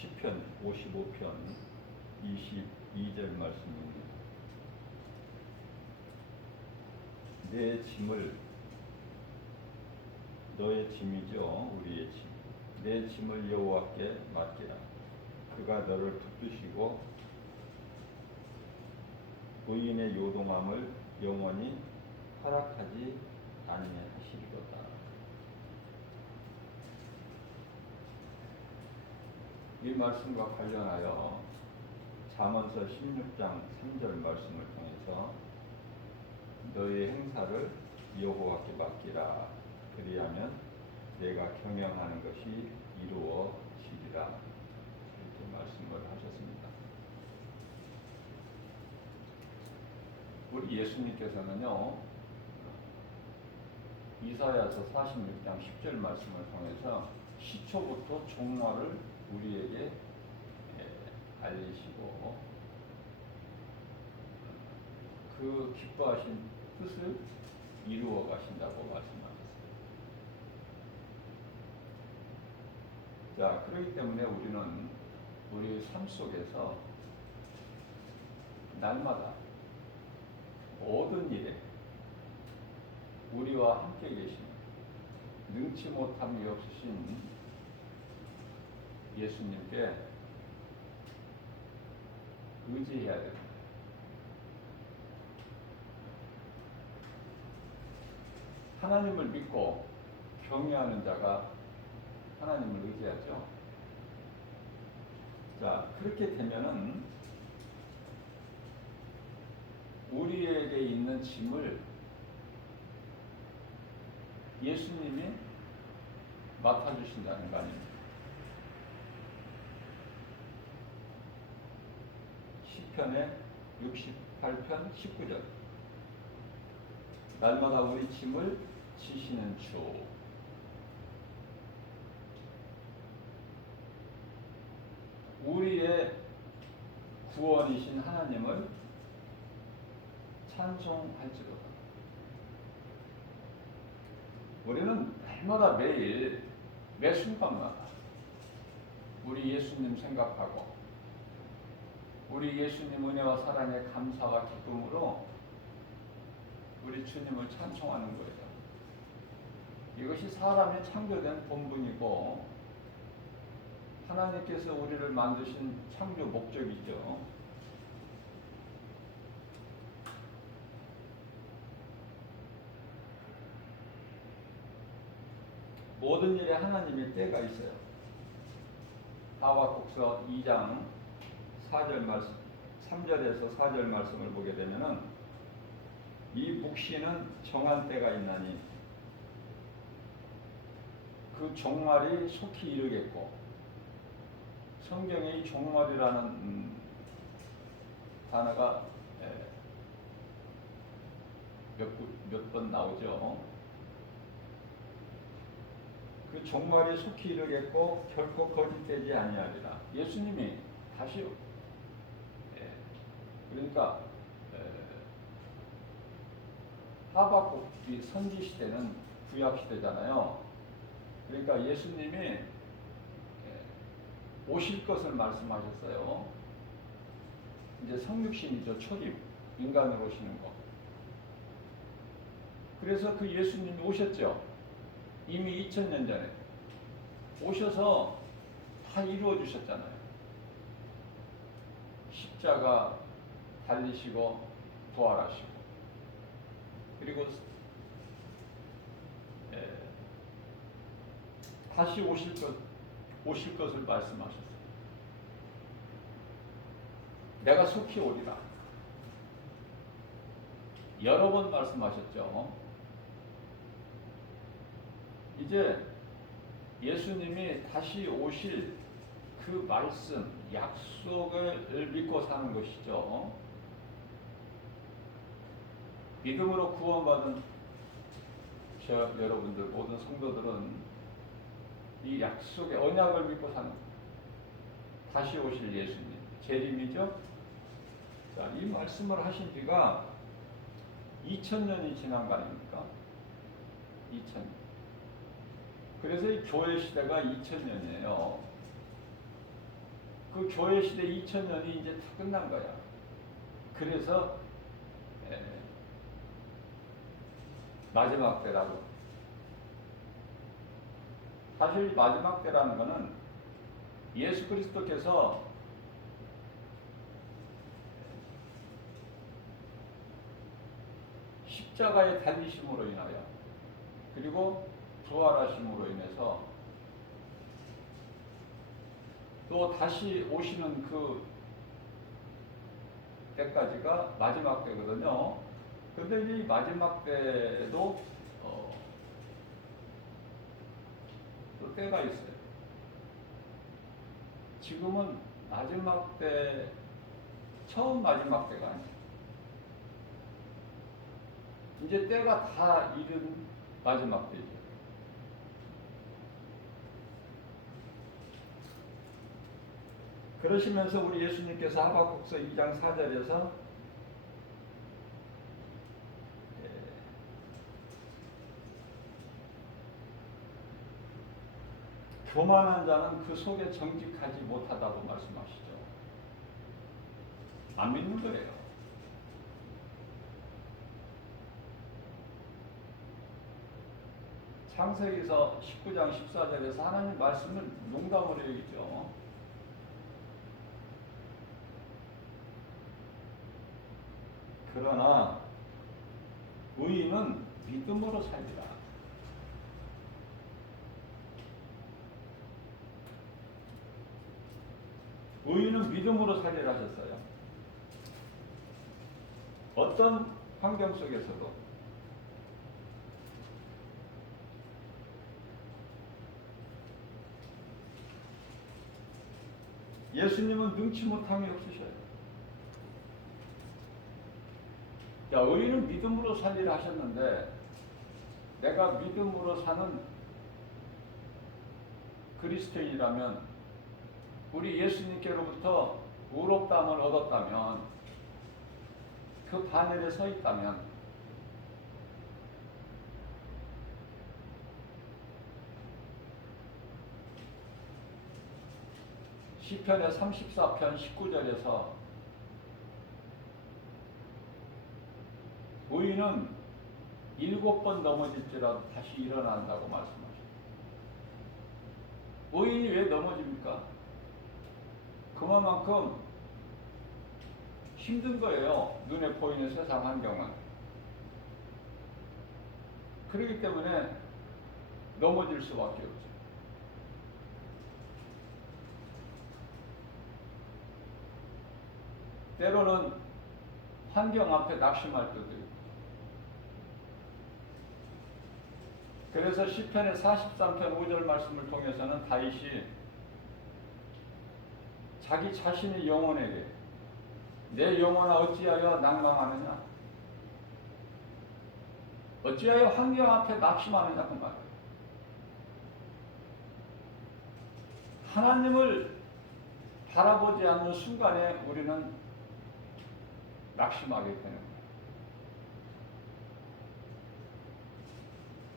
시편 55편 22절 말씀입니다. 내 짐을, 너의 짐이죠, 우리의 짐. 내 짐을 여호와께 맡기라. 그가 너를 붙드시고 의인의 요동함을 영원히 허락하지 아니하시리로다. 이 말씀과 관련하여 잠언서 16장 3절 말씀을 통해서 너의 행사를 여호와께 맡기라. 그리하면 내가 경영하는 것이 이루어지리라. 이렇게 말씀을 하셨습니다. 우리 예수님께서는요, 이사야서 46장 10절 말씀을 통해서 시초부터 종말을 우리에게 알리시고 그 기뻐하신 뜻을 이루어 가신다고 말씀하셨습니다. 자, 그렇기 때문에 우리는 우리의 삶 속에서 날마다 모든 일에 우리와 함께 계신 능치 못함이 없으신 예수님께 의지해야 됩니다. 하나님을 믿고 경외하는 자가 하나님을 의지하죠. 자, 그렇게 되면은 우리에게 있는 짐을 예수님이 맡아주신다는 거 아닙니까? 시편의 68편 19절. 날마다 우리 짐을 지시는 주. 우리의 구원이신 하나님을 찬송할지로다. 우리는 날마다 매일 매 순간마다 우리 예수님 생각하고 우리 예수님 은혜와 사랑에 감사와 기쁨으로 우리 주님을 찬송하는 거예요. 이것이 사람이 창조된 본분이고 하나님께서 우리를 만드신 창조 목적이죠. 모든 일에 하나님의 때가 있어요. 하박국서 2장 4절 말씀, 3절에서 4절 말씀을 보게 되면은 이 묵시는 정한 때가 있나니 그 종말이 속히 이르겠고, 성경에 이 종말이라는 단어가 몇 번 나오죠. 그 종말이 속히 이르겠고 결코 거짓되지 아니하리라. 예수님이 다시요. 그러니까 하박국이 선지 시대는 구약 시대잖아요. 그러니까 예수님이 오실 것을 말씀하셨어요. 이제 성육신이죠. 초림, 인간으로 오시는 거. 그래서 그 예수님이 오셨죠. 이미 2000년 전에 오셔서 다 이루어 주셨잖아요. 십자가 달리시고 부활하시고, 그리고 다시 오실 것을 말씀하셨어요. 내가 속히 오리라. 여러 번 말씀하셨죠. 이제 예수님이 다시 오실 그 말씀, 약속을 믿고 사는 것이죠. 믿음으로 구원받은 저 여러분들, 모든 성도들은 이 약속의 언약을 믿고 사는 다시 오실 예수님, 재림이죠. 자, 이 말씀을 하신 지가 2000년이 지난 거 아닙니까? 2000년. 그래서 이 교회 시대가 2000년이에요. 그 교회 시대 2000년이 이제 다 끝난 거야. 그래서 마지막 때라고. 사실 마지막 때라는 거는 예수 그리스도께서 십자가에 달리심으로 인하여 그리고 부활하심으로 인해서 또 다시 오시는 그 때까지가 마지막 때거든요. 근데 이 마지막 때도 또 때가 있어요. 지금은 마지막 때, 처음 마지막 때가 아니에요. 이제 때가 다 이른 마지막 때죠. 그러시면서 우리 예수님께서 하박국서 2장 4절에서 교만한 자는 그 속에 정직하지 못하다고 말씀하시죠. 안 믿는 거예요. 창세기서 19장 14절에서 하나님 말씀을 농담으로 얘기죠. 그러나 의인은 믿음으로 살리라. 의인은 믿음으로 살리라 하셨어요. 어떤 환경 속에서도 예수님은 능치 못함이 없으셔요. 자, 의인은 믿음으로 살리라 하셨는데 내가 믿음으로 사는 그리스도인이라면 우리 예수님께로부터 의롭다함을 얻었다면 그 반열에 서 있다면 시편의 34편 19절에서 의인은 7번 넘어질지라도 다시 일어난다고 말씀하십니다. 의인이 왜 넘어집니까? 그만큼 힘든 거예요. 눈에 보이는 세상 환경은. 그렇기 때문에 넘어질 수밖에 없죠. 때로는 환경 앞에 낙심할 때도 있고. 그래서 시편의 43편 5절 말씀을 통해서는 다윗이 자기 자신의 영혼에게 내 영혼아 어찌하여 낭망하느냐, 어찌하여 환경 앞에 낙심하느냐 그 말이에요. 하나님을 바라보지 않는 순간에 우리는 낙심하게 되는 거예요.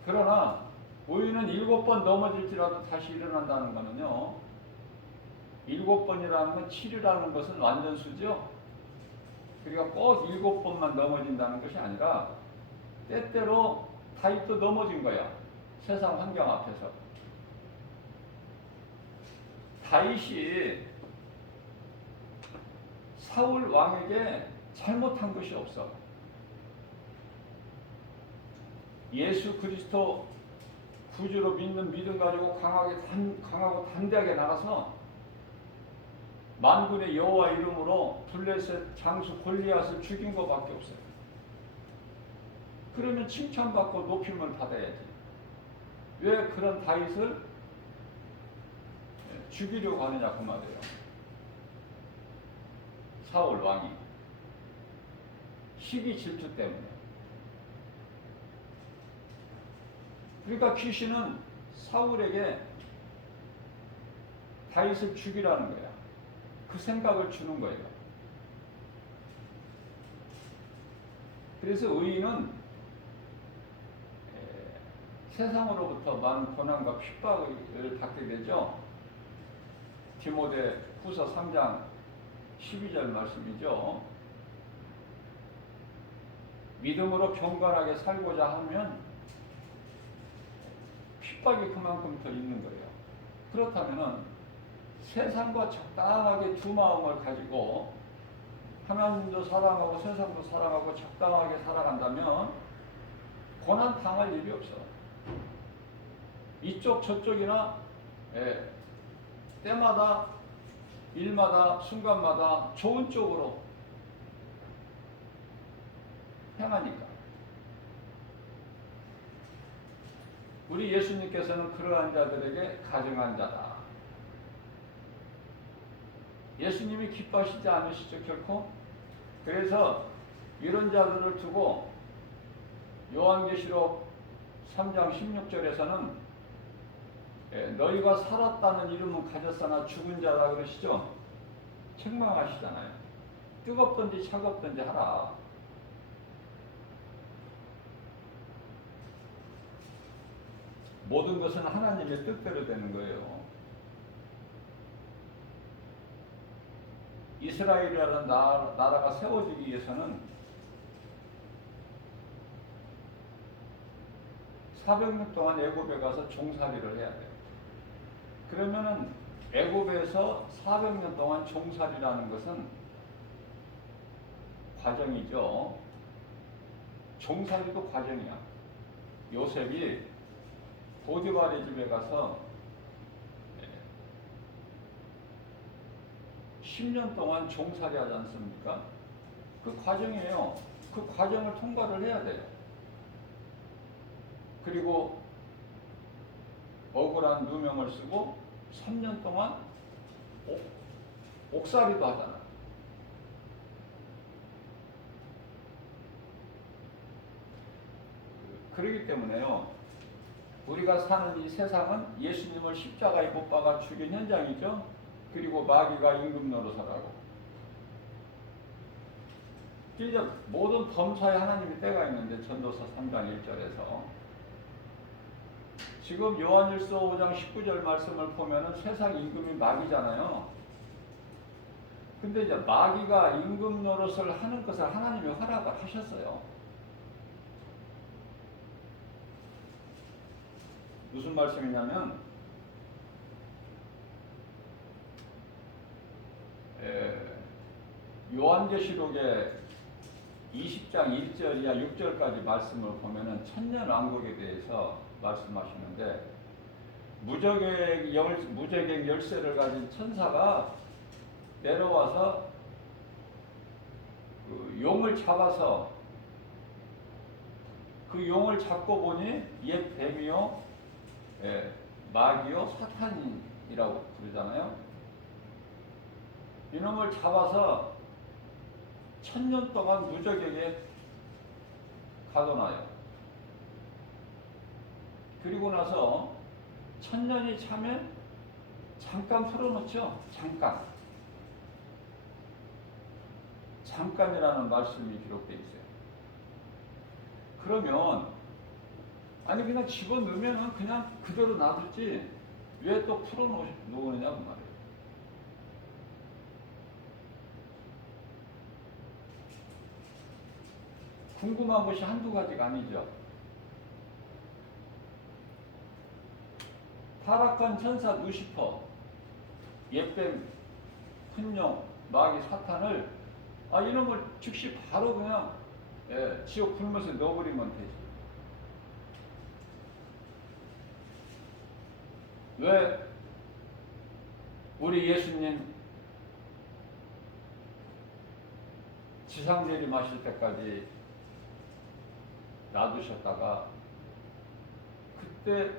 그러나 의인은 7번 넘어질지라도 다시 일어난다는 것은요, 7번이라는 건 7이라는 것은 완전수죠. 그러니까 꼭 7번만 넘어진다는 것이 아니라 때때로 다윗도 넘어진 거야. 세상 환경 앞에서. 다윗이 사울 왕에게 잘못한 것이 없어. 예수 그리스도 구주로 믿는 믿음 가지고 강하고 담대하게 나가서 만군의 여호와 이름으로 블레셋 장수 골리앗을 죽인 것밖에 없어요. 그러면 칭찬받고 높임을 받아야지. 왜 그런 다윗을 죽이려고 하느냐 그 말이에요. 사울 왕이 시기 질투 때문에. 그러니까 귀신은 사울에게 다윗을 죽이라는 거야. 그 생각을 주는 거예요. 그래서 의인은 세상으로부터 많은 고난과 핍박을 받게 되죠. 디모데 후서 3장 12절 말씀이죠. 믿음으로 경건하게 살고자 하면 핍박이 그만큼 더 있는 거예요. 그렇다면은 세상과 적당하게 두 마음을 가지고 하나님도 사랑하고 세상도 사랑하고 적당하게 살아간다면 고난 당할 일이 없어. 이쪽 저쪽이나 때마다 일마다 순간마다 좋은 쪽으로 행하니까. 우리 예수님께서는 그러한 자들에게 가증한 자다. 예수님이 기뻐하시지 않으시죠, 결코? 그래서 이런 자들을 두고 요한계시록 3장 16절에서는 너희가 살았다는 이름은 가졌으나 죽은 자라 그러시죠? 책망하시잖아요. 뜨겁든지 차갑든지 하라. 모든 것은 하나님의 뜻대로 되는 거예요. 이스라엘이라는 나라가 세워지기 위해서는 400년 동안 애굽에 가서 종살이를 해야 돼요. 그러면은 애굽에서 400년 동안 종살이라는 것은 과정이죠. 종살이도 과정이야. 요셉이 보디발의 집에 가서 10년 동안 종살이 하지 않습니까? 그 과정이에요. 그 과정을 통과를 해야 돼요. 그리고 억울한 누명을 쓰고 3년 동안 옥살이도 하잖아. 그렇기 때문에요. 우리가 사는 이 세상은 예수님을 십자가에 못 박아 죽인 현장이죠. 그리고 마귀가 임금 노릇하라고. 이제 모든 범사에 하나님이 때가 있는데 전도서 3장 1절에서 지금 요한일서 5장 19절 말씀을 보면은 세상 임금이 마귀잖아요. 근데 이제 마귀가 임금 노릇을 하는 것을 하나님이 허락을 하셨어요. 무슨 말씀이냐면 요한계시록의 20장 1절이야 6절까지 말씀을 보면은 천년왕국에 대해서 말씀하시는데 무적의 열쇠를 가진 천사가 내려와서 그 용을 잡아서 그 용을 잡고 보니 옛 뱀이요 마귀요 사탄이라고 부르잖아요. 이놈을 잡아서 1000년 동안 무적에게 가둬놔요. 그리고 나서 1000년이 차면 잠깐 풀어놓죠. 잠깐이라는 말씀이 기록되어 있어요. 그러면 아니 그냥 집어넣으면 그냥 그대로 놔두지 왜 또 풀어놓느냐고 말이에요. 궁금한 것이 한두 가지가 아니죠. 타락한 천사 루시퍼, 옛뱀, 큰용, 마귀, 사탄을 이놈을 즉시 바로 그냥 지옥 불못에 넣어버리면 되지. 왜 우리 예수님 지상 내림하실 때까지 놔두셨다가 그때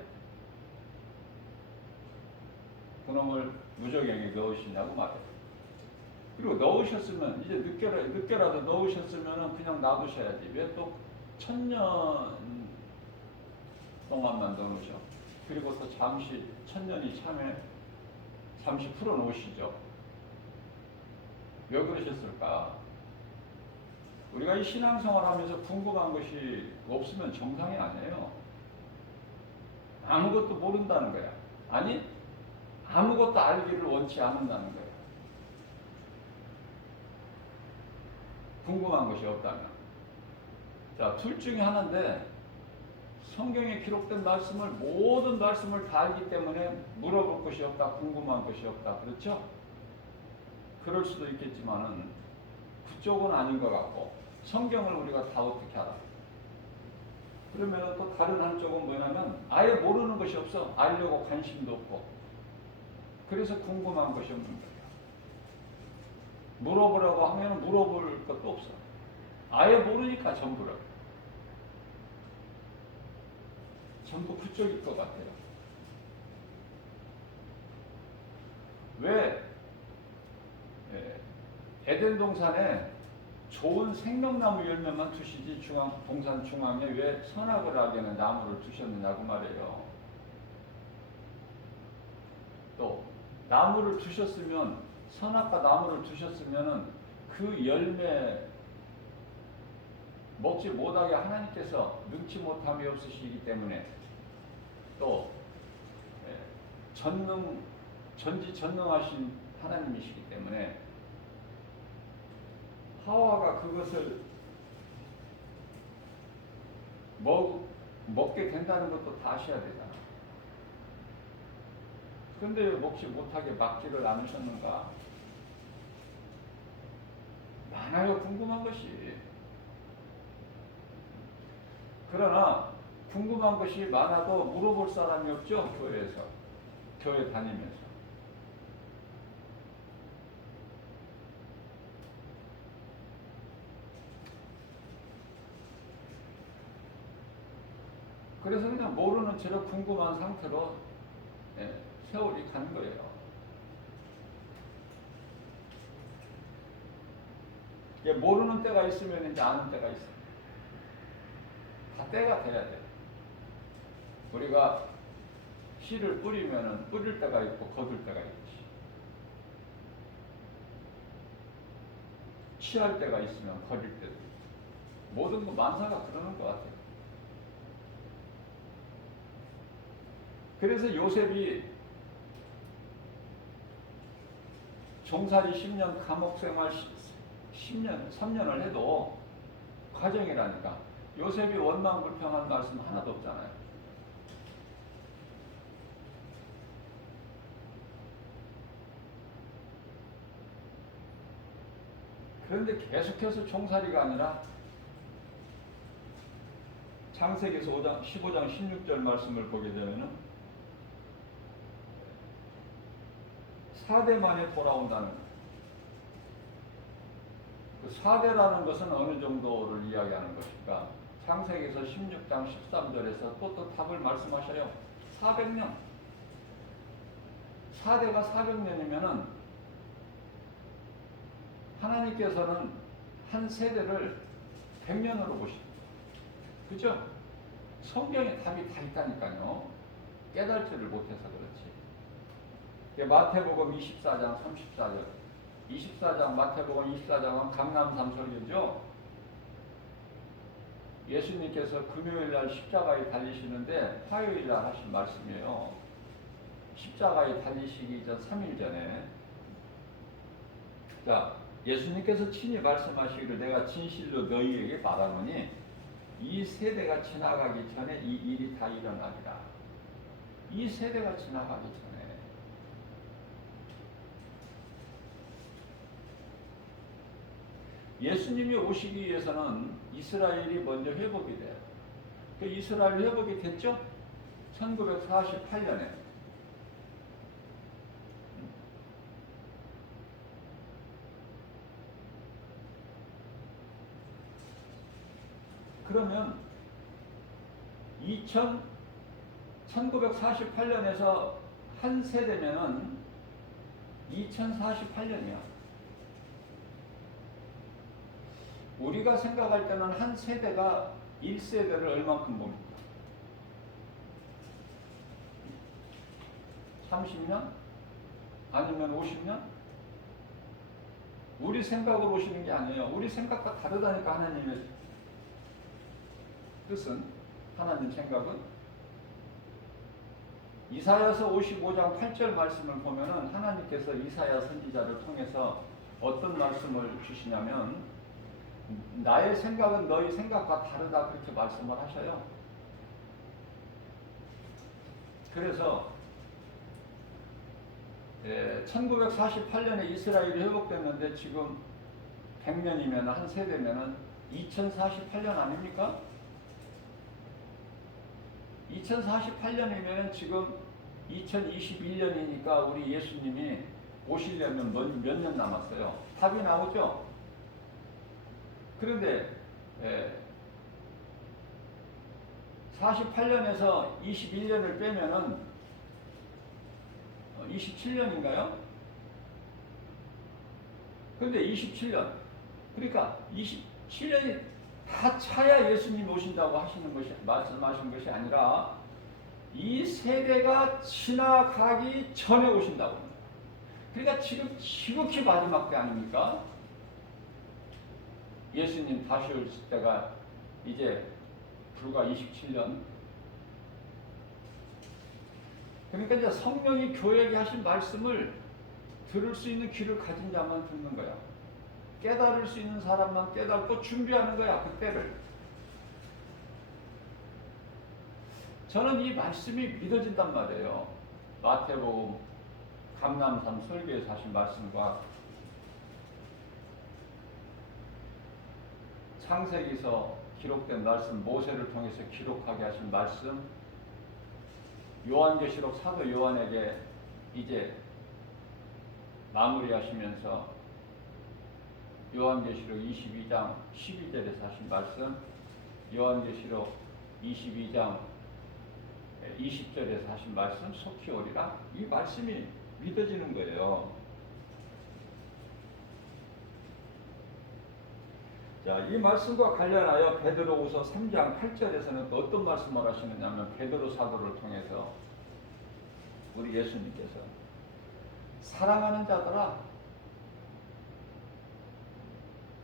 그놈을 무적행에 넣으시냐고 말해요. 그리고 넣으셨으면 이제 늦게라도 넣으셨으면 그냥 놔두셔야지. 왜 또 1000년 동안만 넣으셔? 그리고 또 잠시 1000년이 참에 잠시 풀어놓으시죠. 왜 그러셨을까? 우리가 이 신앙생활하면서 궁금한 것이 없으면 정상이 아니에요. 아무것도 모른다는 거야. 아니 아무것도 알기를 원치 않는다는 거야. 궁금한 것이 없다면. 자, 둘 중에 하나인데 성경에 기록된 말씀을 모든 말씀을 다 알기 때문에 물어볼 것이 없다, 궁금한 것이 없다. 그렇죠? 그럴 수도 있겠지만은 그쪽은 아닌 것 같고 성경을 우리가 다 어떻게 알아? 그러면 또 다른 한쪽은 뭐냐면 아예 모르는 것이 없어. 알려고 관심도 없고. 그래서 궁금한 것이 없는 거예요. 물어보라고 하면 물어볼 것도 없어. 아예 모르니까 전부를. 전부 그쪽일 것 같아요. 왜 에덴 동산에 좋은 생명나무 열매만 두시지 동산 중앙에 왜 선악을 하게는 나무를 두셨느냐고 말이에요. 또 나무를 두셨으면 선악과 나무를 두셨으면은 그 열매 먹지 못하게 하나님께서 능치 못함이 없으시기 때문에 또 전지전능하신 하나님이시기 때문에 하와가 그것을 먹게 된다는 것도 다 아셔야 되잖아. 그런데 왜 먹지 못하게 막지를 않으셨는가? 많아요, 궁금한 것이. 그러나 궁금한 것이 많아도 물어볼 사람이 없죠, 교회에서. 교회 다니면서. 그래서 그냥 모르는 채로 궁금한 상태로 세월이 가는 거예요. 모르는 때가 있으면 이제 아는 때가 있어요. 다 때가 돼야 돼요. 우리가 씨를 뿌리면은 뿌릴 때가 있고 거둘 때가 있지. 취할 때가 있으면 버릴 때도 있고. 모든 거 만사가 그러는 것 같아요. 그래서 요셉이 종살이 10년, 감옥 생활 10년, 3년을 해도 과정이라니까. 요셉이 원망불평한 말씀 하나도 없잖아요. 그런데 계속해서 종살이가 아니라 창세기에서 15장 16절 말씀을 보게 되면은 4대 만에 돌아온다는 거예요. 그 4대라는 것은 어느 정도를 이야기하는 것일까? 창세기에서 16장 13절에서 또 답을 말씀하셔요. 400년. 4대가 400년이면은 하나님께서는 한 세대를 100년으로 보십니다. 그죠? 성경에 답이 다 있다니까요. 깨달지를 못해서 그렇지. 마태복음 24장 34절. 24장 마태복음 24장은 감람산 설교죠. 예수님께서 금요일날 십자가에 달리시는데 화요일날 하신 말씀이에요. 십자가에 달리시기 전 3일 전에. 자, 예수님께서 친히 말씀하시기를 내가 진실로 너희에게 말하노니 이 세대가 지나가기 전에 이 일이 다 일어나리라. 이 세대가 지나가기 전에. 예수님이 오시기 위해서는 이스라엘이 먼저 회복이 돼요. 그 이스라엘 회복이 됐죠? 1948년에. 그러면 1948년에서 한 세대면은 2048년이야. 우리가 생각할 때는 한 세대가 1세대를 얼만큼 봅니까? 30년? 아니면 50년? 우리 생각으로 오시는 게 아니에요. 우리 생각과 다르다니까. 하나님의 뜻은, 하나님 생각은. 이사야서 55장 8절 말씀을 보면은 하나님께서 이사야 선지자를 통해서 어떤 말씀을 주시냐면 나의 생각은 너희 생각과 다르다 그렇게 말씀을 하셔요. 그래서 1948년에 이스라엘이 회복됐는데 지금 100년이면 한 세대면은 2048년 아닙니까? 2048년이면 지금 2021년이니까 우리 예수님이 오시려면 몇 년 남았어요? 답이 나오죠? 그런데 48년에서 21년을 빼면은 27년인가요? 그런데 27년, 그러니까 27년이 다 차야 예수님 오신다고 하시는 것이, 말씀하신 것이 아니라 이 세대가 지나가기 전에 오신다고 합니다. 그러니까 지금 지극히 마지막 때 아닙니까? 예수님 다시 오실 때가 이제 불과 27년. 그러니까 이제 성령이 교회에게 하신 말씀을 들을 수 있는 귀를 가진 자만 듣는 거야. 깨달을 수 있는 사람만 깨닫고 준비하는 거야, 그때를. 저는 이 말씀이 믿어진단 말이에요. 마태복음 감람산 설교에서 하신 말씀과 창세기서 기록된 말씀, 모세를 통해서 기록하게 하신 말씀, 요한계시록 사도 요한에게 이제 마무리하시면서 요한계시록 22장 12절에서 하신 말씀, 요한계시록 22장 20절에서 하신 말씀 속히 오리라. 이 말씀이 믿어지는 거예요. 자, 이 말씀과 관련하여 베드로후서 3장 8절에서는 어떤 말씀을 하시느냐면 베드로 사도를 통해서 우리 예수님께서 사랑하는 자들아,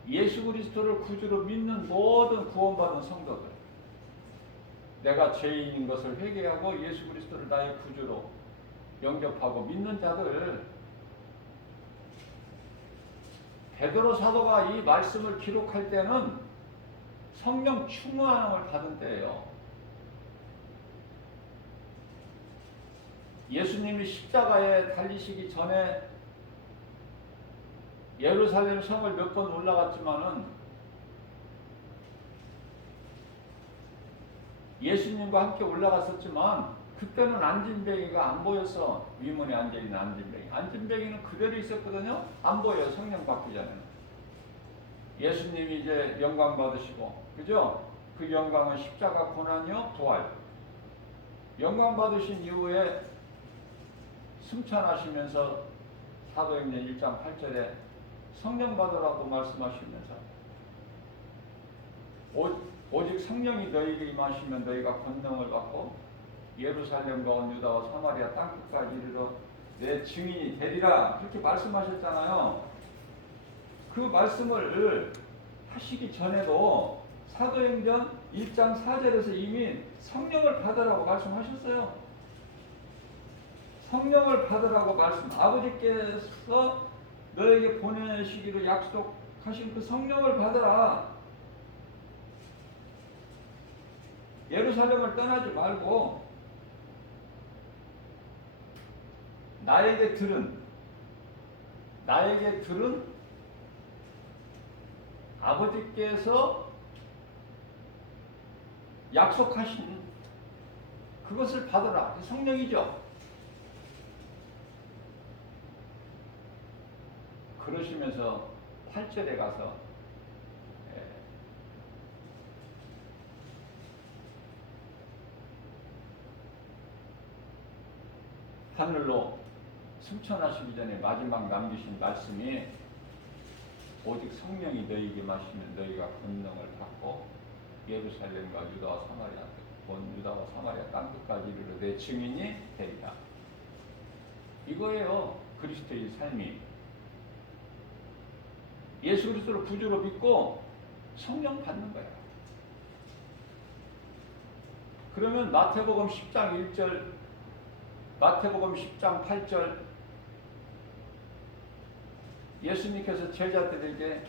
예수 그리스도를 구주로 믿는 모든 구원받은 성도들, 내가 죄인인 것을 회개하고 예수 그리스도를 나의 구주로 영접하고 믿는 자들, 베드로 사도가 이 말씀을 기록할 때는 성령 충만함을 받은 때예요. 예수님이 십자가에 달리시기 전에 예루살렘 성을 몇 번 올라갔지만은 예수님과 함께 올라갔었지만 그때는 안진뱅이가 안 보였어. 위문에 앉아있는 안진뱅이. 안진뱅이는 그대로 있었거든요. 안 보여요. 성령 받기 전에는. 예수님이 이제 영광 받으시고, 그죠? 그 영광은 십자가 고난이요 부활. 영광 받으신 이후에 승천하시면서 사도행전 1장 8절에 성령 받으라고 말씀하시면서 오직 성령이 너희에게 임하시면 너희가 권능을 받고 예루살렘과 온 유다와 사마리아 땅끝까지 이르러 내 증인이 되리라. 그렇게 말씀하셨잖아요. 그 말씀을 하시기 전에도 사도행전 1장 4절에서 이미 성령을 받으라고 말씀하셨어요. 성령을 받으라고 말씀, 아버지께서 너에게 보내시기로 약속하신 그 성령을 받으라. 예루살렘을 떠나지 말고 나에게 들은 아버지께서 약속하신 그것을 받으라. 성령이죠. 그러시면서 8절에 가서 하늘로 승천하시기 전에 마지막 남기신 말씀이 오직 성령이 너희에게 마시면 너희가 권능을 받고 예루살렘과 유다와 사마리아 온 유다와 사마리아 땅끝까지 이르러 내 증인이 되리라. 이거예요. 그리스도의 삶이. 예수 그리스도를 구주로 믿고 성령 받는 거예요. 그러면 마태복음 10장 1절, 마태복음 10장 8절, 예수님께서 제자들에게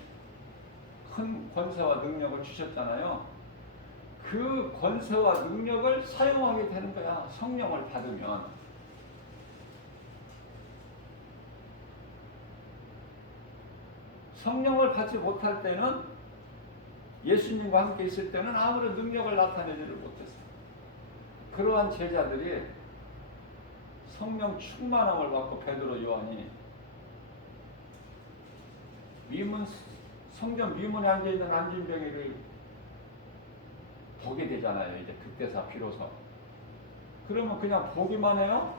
큰 권세와 능력을 주셨잖아요. 그 권세와 능력을 사용하게 되는 거야. 성령을 받으면. 성령을 받지 못할 때는, 예수님과 함께 있을 때는 아무런 능력을 나타내지를 못했어요. 그러한 제자들이 성령 충만함을 받고 베드로, 요한이 성전 미문에 앉아있는 안진병이를 보게 되잖아요. 이제 그때서 비로소. 그러면 그냥 보기만 해요?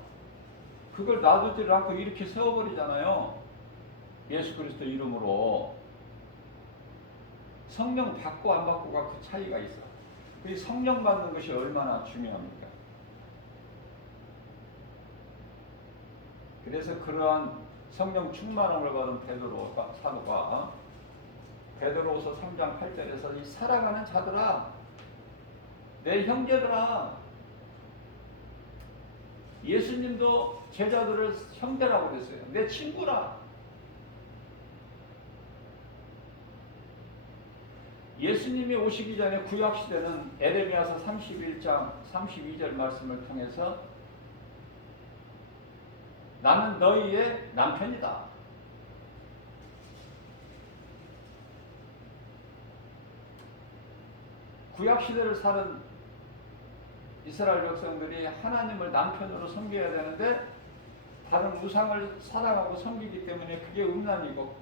그걸 놔두지를 않고 이렇게 세워버리잖아요. 예수 그리스도 이름으로. 성령 받고 안 받고가 그 차이가 있어. 그 성령 받는 것이 얼마나 중요합니까? 그래서 그러한 성령 충만함을 받은 베드로 사도가 베드로후서 3장 8절에서 이 사랑하는 자들아, 내 형제들아, 예수님도 제자들을 형제라고 그랬어요. 내 친구라. 예수님이 오시기 전에 구약시대는 에레미야서 31장 32절 말씀을 통해서 나는 너희의 남편이다. 구약시대를 사는 이스라엘 백성들이 하나님을 남편으로 섬겨야 되는데 다른 우상을 사랑하고 섬기기 때문에 그게 음란이고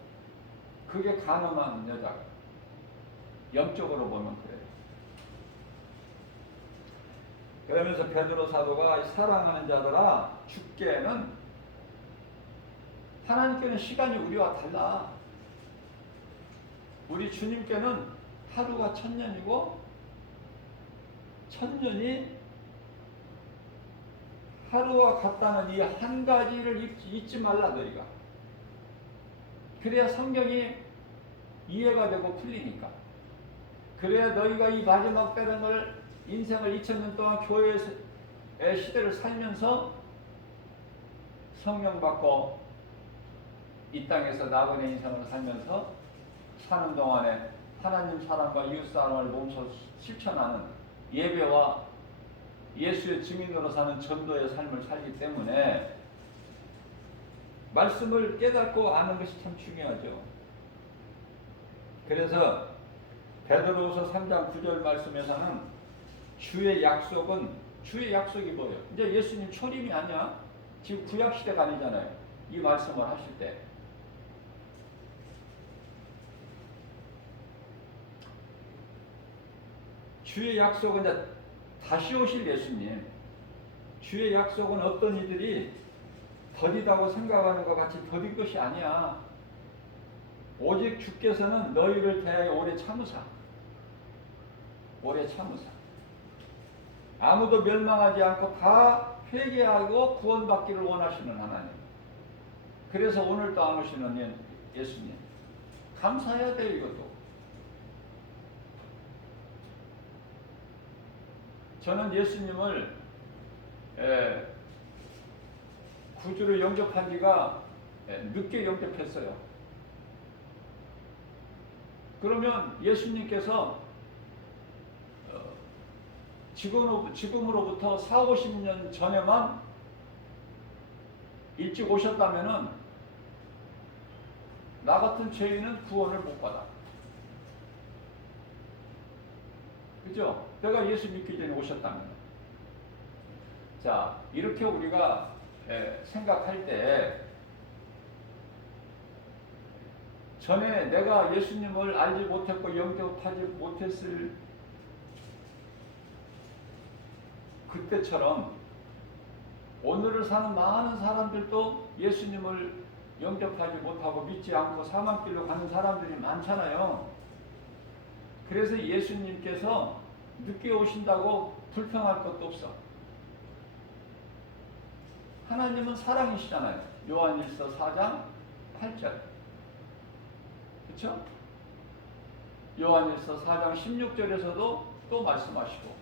그게 간음한 여자가, 영적으로 보면 그래요. 그러면서 베드로 사도가 사랑하는 자들아, 주께는, 하나님께는 시간이 우리와 달라. 우리 주님께는 하루가 1000년이고 1000년이 하루와 같다는 이 한 가지를 잊지 말라 너희가. 그래야 성경이 이해가 되고 풀리니까. 그래야 너희가 이 마지막 때를, 인생을 2000년 동안 교회의 시대를 살면서 성령 받고 이 땅에서 나그네 인생을 살면서 사는 동안에 하나님 사랑과 이웃 사랑을 몸소 실천하는 예배와 예수의 증인으로 사는 전도의 삶을 살기 때문에 말씀을 깨닫고 아는 것이 참 중요하죠. 그래서 베드로후서 3장 9절 말씀에서는 주의 약속이 뭐예요? 이제 예수님 초림이 아니야. 지금 구약시대가 아니잖아요. 이 말씀을 하실 때. 주의 약속은 이제 다시 오실 예수님. 주의 약속은 어떤 이들이 더디다고 생각하는 것 같이 더딘 것이 아니야. 오직 주께서는 너희를 대하여 오래 참으사. 아무도 멸망하지 않고 다 회개하고 구원받기를 원하시는 하나님. 그래서 오늘도 안 오시는 예수님. 감사해야 돼요, 이것도. 저는 예수님을 구주로 영접한 지가 늦게 영접했어요. 그러면 예수님께서 지금으로부터 40-50년 전에만 일찍 오셨다면은 나 같은 죄인은 구원을 못 받아. 그죠? 내가 예수 믿기 전에 오셨다면. 자, 이렇게 우리가 생각할 때 전에 내가 예수님을 알지 못했고 영접하지 못했을 그때처럼 오늘을 사는 많은 사람들도 예수님을 영접하지 못하고 믿지 않고 사망길로 가는 사람들이 많잖아요. 그래서 예수님께서 늦게 오신다고 불평할 것도 없어. 하나님은 사랑이시잖아요. 요한일서 4장 8절. 그렇죠? 요한일서 4장 16절에서도 또 말씀하시고,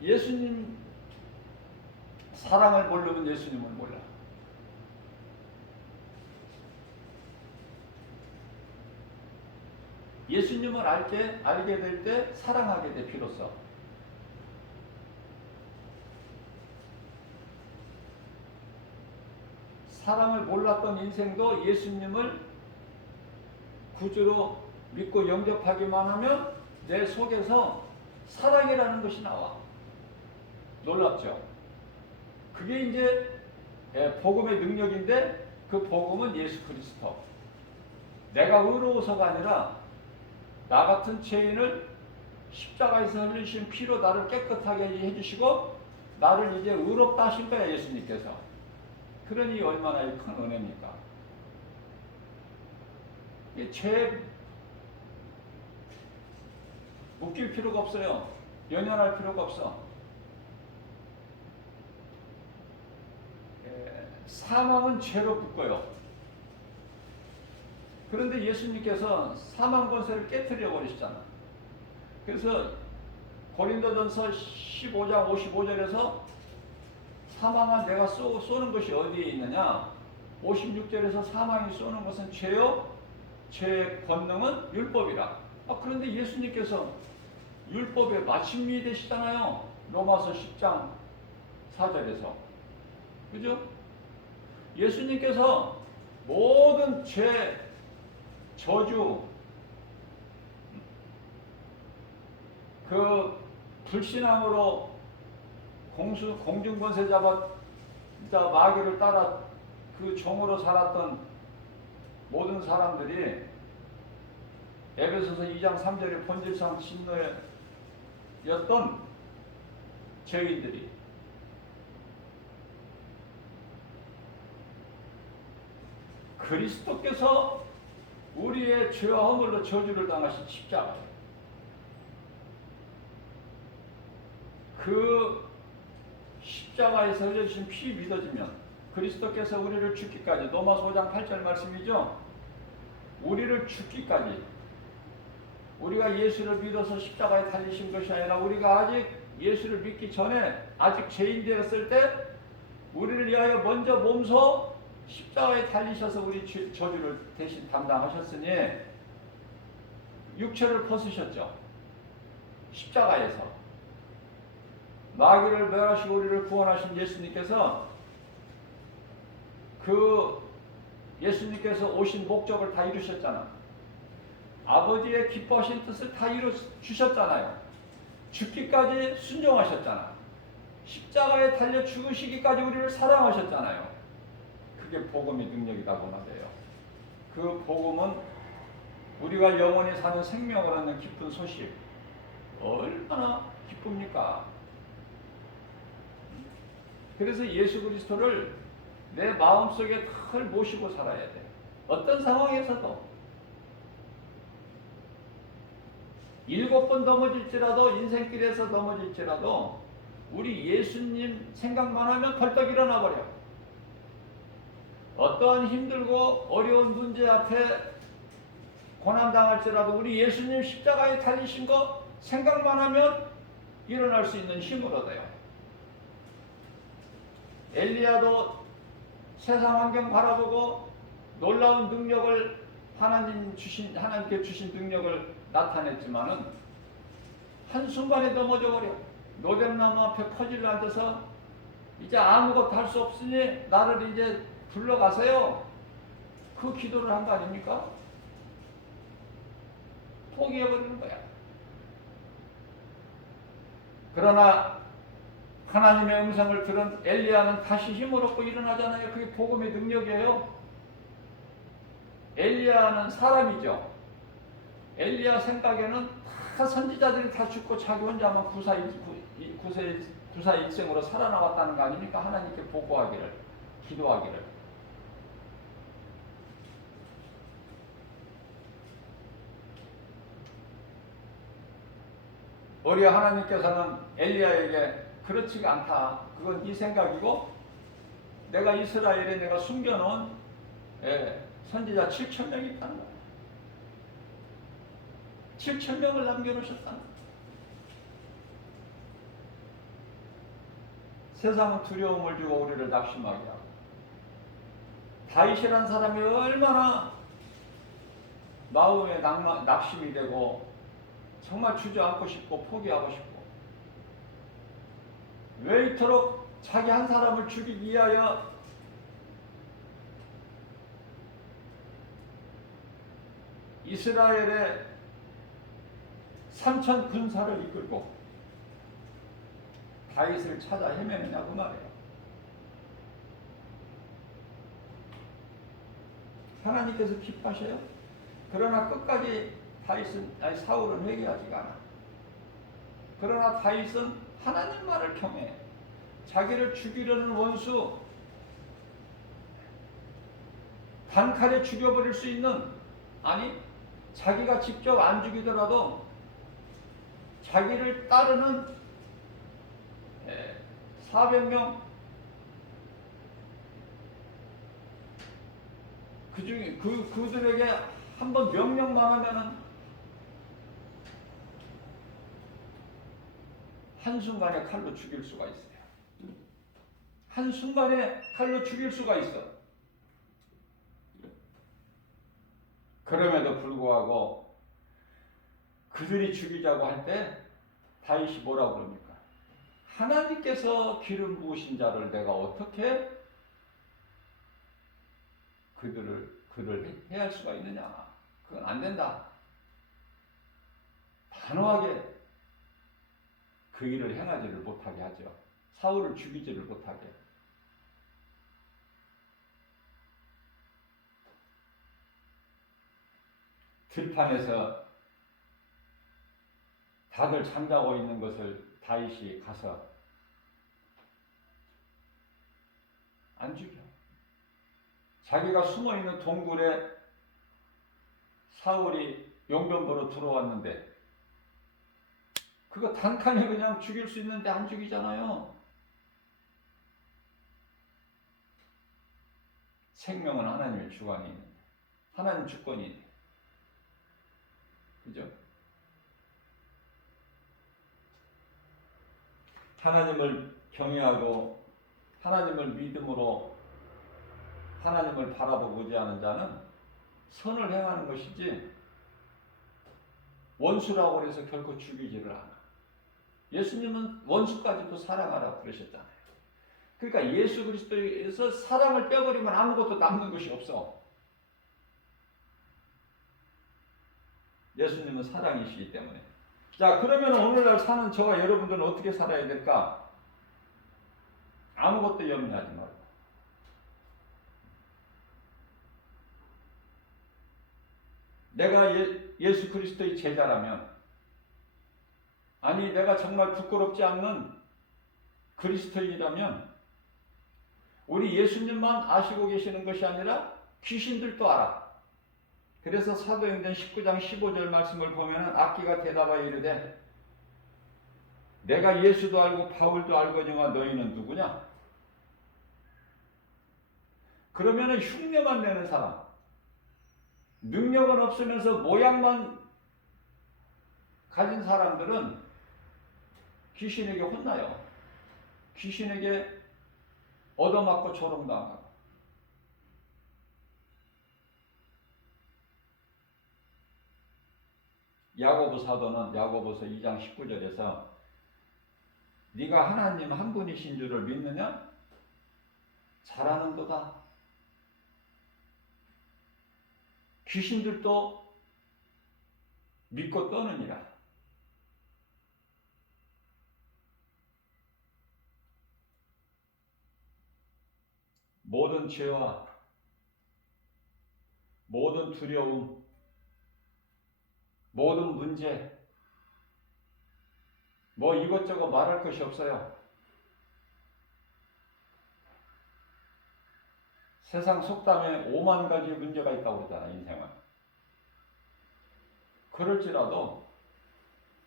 예수님 사랑을 모르면 예수님을 몰라. 예수님을 알게 될 때 사랑하게 돼 비로소. 사랑을 몰랐던 인생도 예수님을 구주로 믿고 영접하기만 하면 내 속에서 사랑이라는 것이 나와. 놀랍죠? 그게 이제 복음의 능력인데 그 복음은 예수 그리스도. 내가 의로워서가 아니라 나 같은 죄인을 십자가에서 흘리신 피로 나를 깨끗하게 해주시고 나를 이제 의롭다 하신 거야, 예수님께서. 그러니 얼마나 큰 은혜입니까? 죄 묶일 필요가 없어요. 연연할 필요가 없어. 사망은 죄로 묶어요. 그런데 예수님께서 사망 권세를 깨트려 버리시잖아. 그래서 고린도전서 15장 55절에서 사망한 내가 쏘는 것이 어디에 있느냐? 56절에서 사망이 쏘는 것은 죄요, 죄의 권능은 율법이라. 그런데 예수님께서 율법의 마침이 되시잖아요. 로마서 10장 4절에서. 그죠? 예수님께서 모든 죄, 저주, 그 불신앙으로 공중권세 잡아 마귀를 따라 그 종으로 살았던 모든 사람들이 에베소서 2장 3절에 본질상 진노였던 죄인들이 그리스도께서 우리의 죄와 허물로 저주를 당하신 십자가예요. 그 십자가에서 흘려주신 피 믿어지면 그리스도께서 우리를 죽기까지, 로마서 5장 8절 말씀이죠. 우리를 죽기까지, 우리가 예수를 믿어서 십자가에 달리신 것이 아니라 우리가 아직 예수를 믿기 전에 아직 죄인 되었을 때 우리를 위하여 먼저 몸소 십자가에 달리셔서 우리 저주를 대신 담당하셨으니 육체를 벗으셨죠. 십자가에서 마귀를 멸하시고 우리를 구원하신 예수님께서 예수님께서 오신 목적을 다 이루셨잖아. 아버지의 기뻐하신 뜻을 다 이루주셨잖아요. 죽기까지 순종하셨잖아. 십자가에 달려 죽으시기까지 우리를 사랑하셨잖아요. 그게 복음의 능력이라고 말해요. 그 복음은 우리가 영원히 사는 생명을 얻는 기쁜 소식. 얼마나 기쁩니까? 그래서 예수 그리스도를 내 마음속에 늘 모시고 살아야 돼. 어떤 상황에서도 7번 넘어질지라도, 인생길에서 넘어질지라도 우리 예수님 생각만 하면 벌떡 일어나 버려. 어떠한 힘들고 어려운 문제 앞에 고난당할지라도 우리 예수님 십자가에 달리신 거 생각만 하면 일어날 수 있는 힘을 얻어요. 엘리야도 세상 환경 바라보고 놀라운 능력을 하나님께 주신 능력을 나타냈지만은 한순간에 넘어져 버려. 노뱀나무 앞에 퍼질러 앉아서 이제 아무것도 할 수 없으니 나를 이제 불러가세요. 그 기도를 한 거 아닙니까? 포기해버리는 거야. 그러나 하나님의 음성을 들은 엘리야는 다시 힘을 얻고 일어나잖아요. 그게 복음의 능력이에요. 엘리야는 사람이죠. 엘리야 생각에는 다 선지자들이 다 죽고 자기 혼자만 구사일생으로 살아나왔다는 거 아닙니까? 하나님께 보고하기를, 기도하기를. 우리 하나님께서는 엘리야에게 그렇지가 않다. 그건 네 생각이고 내가 이스라엘에 내가 숨겨놓은 선지자 7,000명이 있다는 거야. 7,000명을 남겨놓으셨다는 거야. 세상은 두려움을 주고 우리를 낙심하게 하고 다윗이라는 사람이 얼마나 마음의 낙심이 되고 정말 주저앉고 싶고 포기하고 싶고 왜 이토록 자기 한 사람을 죽이기 위하여 이스라엘의 3천 군사를 이끌고 다윗을 찾아 헤매느냐 그 말이에요. 하나님께서 기뻐하셔요. 그러나 끝까지 사울은 회개하지가 않아. 그러나 다윗은 하나님 말을 경외해. 자기를 죽이려는 원수 단칼에 죽여버릴 수 있는, 아니 자기가 직접 안 죽이더라도 자기를 따르는 400명 그중에 그들에게 한번 명령만 하면은 한순간에 칼로 죽일 수가 있어요. 한순간에 칼로 죽일 수가 있어. 그럼에도 불구하고 그들이 죽이자고 할 때 다윗이 뭐라고 그럽니까? 하나님께서 기름 부으신 자를 내가 어떻게 그를 해할 수가 있느냐? 그건 안 된다. 단호하게 그 일을 행하지를 못하게 하죠. 사울을 죽이지를 못하게. 들판에서 다들 잠자고 있는 것을 다윗이 가서 안 죽여. 자기가 숨어있는 동굴에 사울이 용변보러 들어왔는데 그거 단칸에 그냥 죽일 수 있는데 안 죽이잖아요. 생명은 하나님의 주관이 있는데, 하나님 주권이 있는데, 그죠? 하나님을 경외하고 하나님을 믿음으로 하나님을 바라보고 의지하는 자는 선을 행하는 것이지 원수라고 해서 결코 죽이지를 않아. 예수님은 원수까지도 사랑하라고 그러셨잖아요. 그러니까 예수 그리스도에서 사랑을 빼버리면 아무것도 남는 것이 없어. 예수님은 사랑이시기 때문에. 자, 그러면 오늘날 사는 저와 여러분들은 어떻게 살아야 될까? 아무것도 염려하지 말고 내가 예수 그리스도의 제자라면, 아니 내가 정말 부끄럽지 않는 그리스도인이라면 우리 예수님만 아시고 계시는 것이 아니라 귀신들도 알아. 그래서 사도행전 19장 15절 말씀을 보면 악기가 대답하여 이르되 내가 예수도 알고 바울도 알거니와 너희는 누구냐? 그러면은 흉내만 내는 사람, 능력은 없으면서 모양만 가진 사람들은 귀신에게 혼나요. 귀신에게 얻어맞고 조롱당하고. 야고보 사도는 야고보서 2장 19절에서 네가 하나님 한 분이신 줄을 믿느냐? 잘하는도다. 귀신들도 믿고 떠느니라. 모든 죄와 모든 두려움, 모든 문제, 뭐 이것저것 말할 것이 없어요. 세상 속담에 5만 가지 문제가 있다고 그러잖아, 인생은. 그럴지라도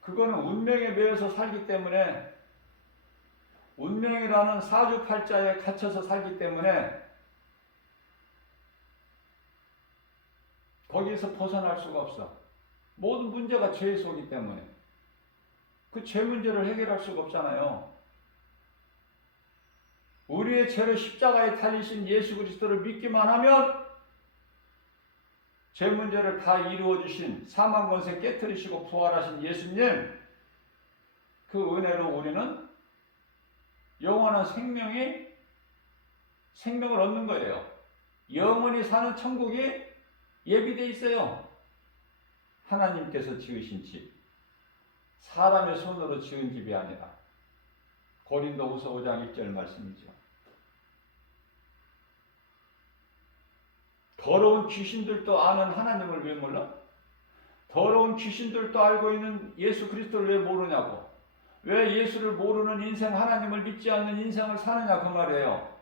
그거는 운명에 매여서 살기 때문에, 운명이라는 사주팔자에 갇혀서 살기 때문에 거기에서 벗어날 수가 없어. 모든 문제가 죄의 소이기 때문에 그 죄 문제를 해결할 수가 없잖아요. 우리의 죄를 십자가에 달리신 예수 그리스도를 믿기만 하면 제 문제를 다 이루어 주신 사망 권세 깨뜨리시고 부활하신 예수님, 그 은혜로 우리는 영원한 생명을 얻는 거예요. 영원히 사는 천국이 예비되어 있어요. 하나님께서 지으신 집, 사람의 손으로 지은 집이 아니라. 고린도후서 5장 1절 말씀이죠. 더러운 귀신들도 아는 하나님을 왜 몰라? 더러운 귀신들도 알고 있는 예수 그리스도를 왜 모르냐고. 왜 예수를 모르는 인생, 하나님을 믿지 않는 인생을 사느냐 그 말이에요.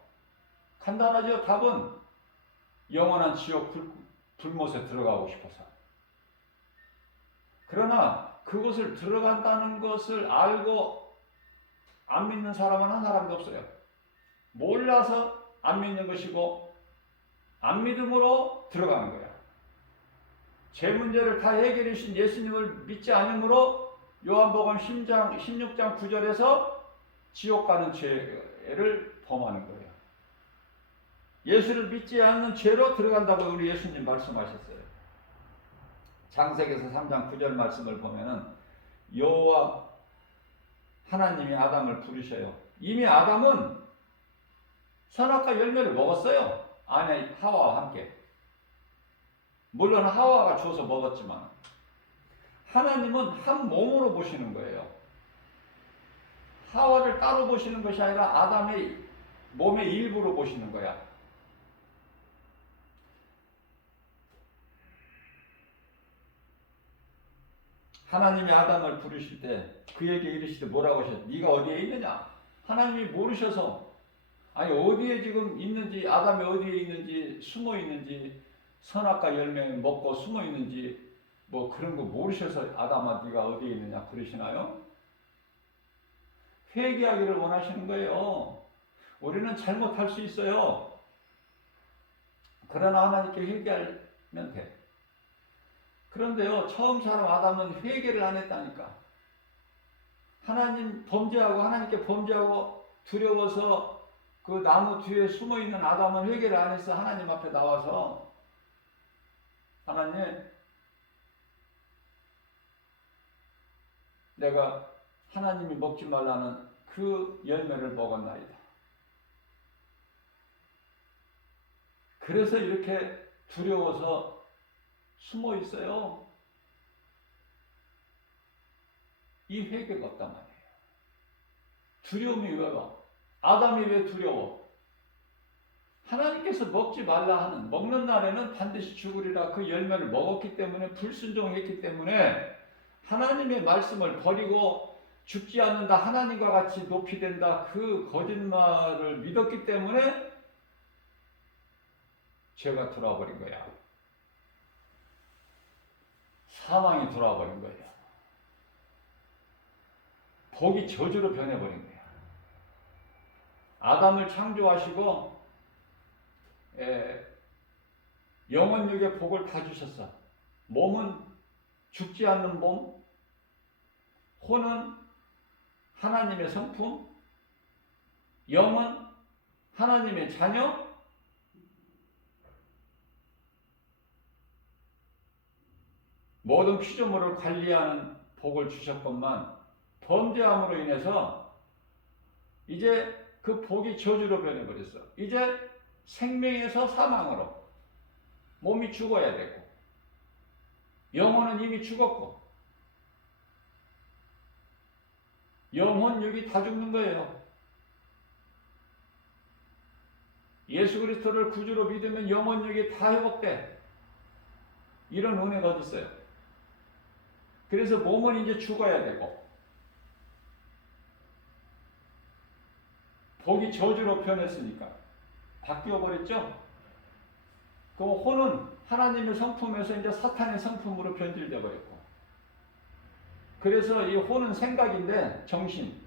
간단하죠. 답은 영원한 지옥 불못에 들어가고 싶어서. 그러나 그것을 들어간다는 것을 알고 안 믿는 사람은 한 사람도 없어요. 몰라서 안 믿는 것이고 안 믿음으로 들어가는 거야. 제 문제를 다 해결해 주신 예수님을 믿지 않으므로 요한복음 16장 9절에서 지옥 가는 죄를 범하는 거예요. 예수를 믿지 않는 죄로 들어간다고 우리 예수님 말씀하셨어요. 창세기에서 3장 9절 말씀을 보면은 여호와 하나님이 아담을 부르셔요. 이미 아담은 선악과 열매를 먹었어요. 아내 하와와 함께. 물론 하와가 줘서 먹었지만 하나님은 한 몸으로 보시는 거예요. 하와를 따로 보시는 것이 아니라 아담의 몸의 일부로 보시는 거야. 하나님이 아담을 부르실 때 그에게 이르시되 뭐라고 하셨어요? 네가 어디에 있느냐? 하나님이 모르셔서, 아니 어디에 지금 있는지, 아담이 어디에 있는지, 숨어 있는지, 선악과 열매 먹고 숨어 있는지 뭐 그런 거 모르셔서 아담아 네가 어디에 있느냐 그러시나요? 회개하기를 원하시는 거예요. 우리는 잘못할 수 있어요. 그러나 하나님께 회개하면 돼. 그런데요, 처음 사람 아담은 회개를 안 했다니까. 하나님께 범죄하고 두려워서 그 나무 뒤에 숨어 있는 아담은 회개를 안 했어. 하나님 앞에 나와서 하나님, 내가 하나님이 먹지 말라는 그 열매를 먹었나이다. 그래서 이렇게 두려워서 숨어 있어요. 이 회개가 없단 말이에요. 두려움이 왜요? 아담이 왜 두려워? 하나님께서 먹지 말라 하는, 먹는 날에는 반드시 죽으리라 그 열매를 먹었기 때문에, 불순종했기 때문에 하나님의 말씀을 버리고 죽지 않는다, 하나님과 같이 높이 된다, 그 거짓말을 믿었기 때문에 죄가 들어와 버린 거야. 사망이 들어와 버린 거예요. 복이 저주로 변해버린 거야. 아담을 창조하시고 영혼육의 복을 다 주셨어. 몸은 죽지 않는 몸, 혼은 하나님의 성품, 영은 하나님의 자녀, 모든 피조물을 관리하는 복을 주셨건만 범죄함으로 인해서 이제 그 복이 저주로 변해버렸어. 이제 생명에서 사망으로 몸이 죽어야 되고 영혼은 이미 죽었고 영혼 육이 다 죽는 거예요. 예수 그리스도를 구주로 믿으면 영혼 육이 다 회복돼. 이런 은혜가 어디 있어요? 그래서 몸은 이제 죽어야 되고 복이 저주로 변했으니까 바뀌어 버렸죠? 그 혼은 하나님의 성품에서 이제 사탄의 성품으로 변질되어 버렸고, 그래서 이 혼은 생각인데 정신,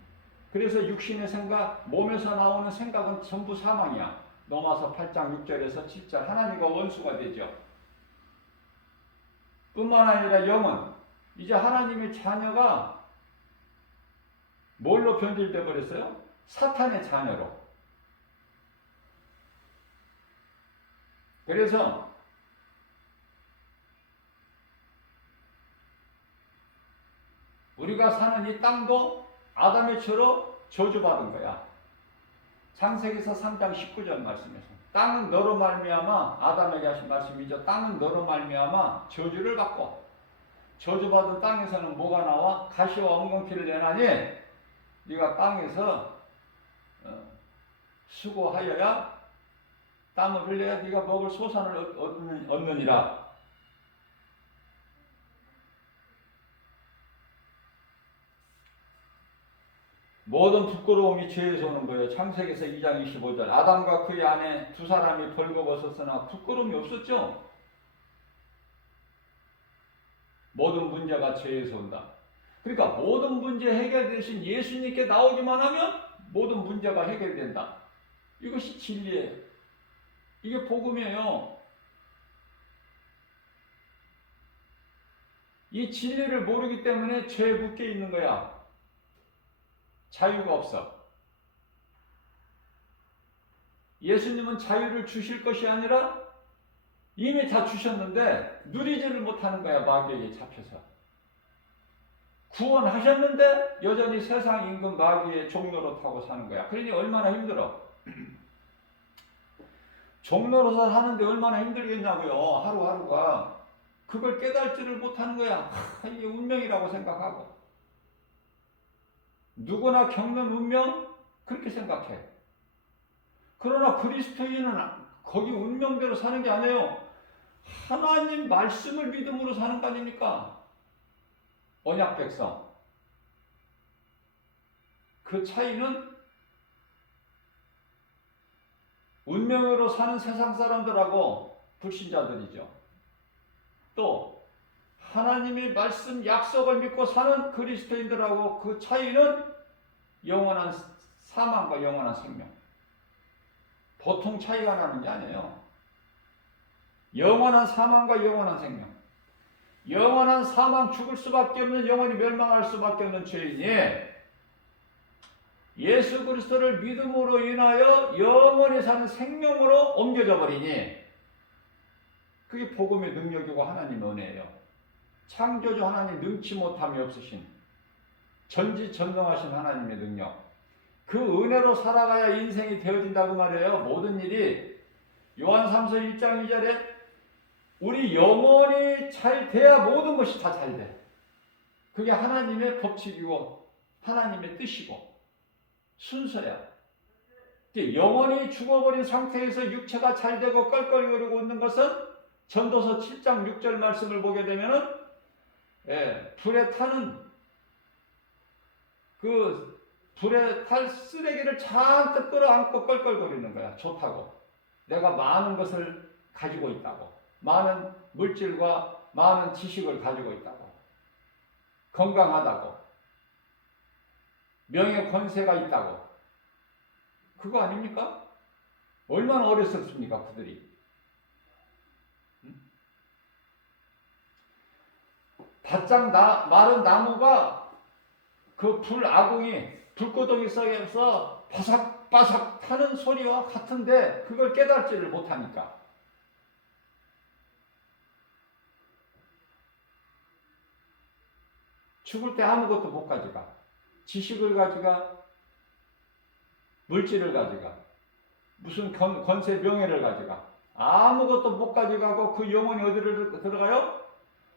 그래서 육신의 생각, 몸에서 나오는 생각은 전부 사망이야. 로마서 8장 6절에서 7절 하나님과 원수가 되죠. 뿐만 아니라 영은 이제 하나님의 자녀가 뭘로 변질되어 버렸어요? 사탄의 자녀로. 그래서 우리가 사는 이 땅도 아담의 죄로 저주받은 거야. 창세기서 3장 19절 말씀에서 땅은 너로 말미암아, 아담에게 하신 말씀이죠. 땅은 너로 말미암아 저주를 받고, 저주받은 땅에서는 뭐가 나와? 가시와 엉겅퀴를 내나니 네가 땅에서 수고하여야, 땀을 흘려야 네가 먹을 소산을 얻느니라. 모든 부끄러움이 죄에서 오는 거예요. 창세기서 2장 25절. 아담과 그의 아내 두 사람이 벌거벗었으나 부끄러움이 없었죠. 모든 문제가 죄에서 온다. 그러니까 모든 문제 해결되신 예수님께 나오기만 하면 모든 문제가 해결된다. 이것이 진리예요. 이게 복음이에요. 이 진리를 모르기 때문에 죄에 묶여 있는 거야. 자유가 없어. 예수님은 자유를 주실 것이 아니라 이미 다 주셨는데 누리지를 못하는 거야. 마귀에게 잡혀서. 구원하셨는데 여전히 세상 임금 마귀의 종로로 타고 사는 거야. 그러니 얼마나 힘들어. 종로로서 사는데 얼마나 힘들겠냐고요. 하루하루가. 그걸 깨달지를 못하는 거야. 이게 운명이라고 생각하고. 누구나 겪는 운명? 그렇게 생각해. 그러나 그리스도인은 거기 운명대로 사는 게 아니에요. 하나님 말씀을 믿음으로 사는 거 아닙니까? 언약 백성. 그 차이는 운명으로 사는 세상 사람들하고 불신자들이죠. 또 하나님의 말씀 약속을 믿고 사는 그리스도인들하고 그 차이는 영원한 사망과 영원한 생명. 보통 차이가 나는 게 아니에요. 영원한 사망과 영원한 생명. 영원한 사망, 죽을 수밖에 없는, 영원히 멸망할 수밖에 없는 죄인이 예수 그리스도를 믿음으로 인하여 영원히 사는 생명으로 옮겨져 버리니 그게 복음의 능력이고 하나님의 은혜예요. 창조주 하나님 능치 못함이 없으신, 전지전능하신 하나님의 능력. 그 은혜로 살아가야 인생이 되어진다고 말이에요. 모든 일이. 요한삼서 1장 2절에 우리 영혼이 잘 돼야 모든 것이 다 잘 돼. 그게 하나님의 법칙이고 하나님의 뜻이고 순서야. 영혼이 죽어버린 상태에서 육체가 잘 되고 껄껄거리고 있는 것은 전도서 7장 6절 말씀을 보게 되면은 불에 타는 그 불에 탈 쓰레기를 잔뜩 끌어안고 껄껄거리는 거야. 좋다고. 내가 많은 것을 가지고 있다고. 많은 물질과 많은 지식을 가지고 있다고. 건강하다고. 명예 권세가 있다고. 그거 아닙니까? 얼마나 어렸었습니까, 그들이. 바짝 마른 나무가 그 불 아궁이, 불구덩이 속에서 바삭바삭 타는 소리와 같은데 그걸 깨닫지를 못하니까. 죽을 때 아무것도 못 가져가. 지식을 가져가, 물질을 가져가, 무슨 권세 명예를 가져가. 아무것도 못 가져가고 그 영혼이 어디를 들어가요?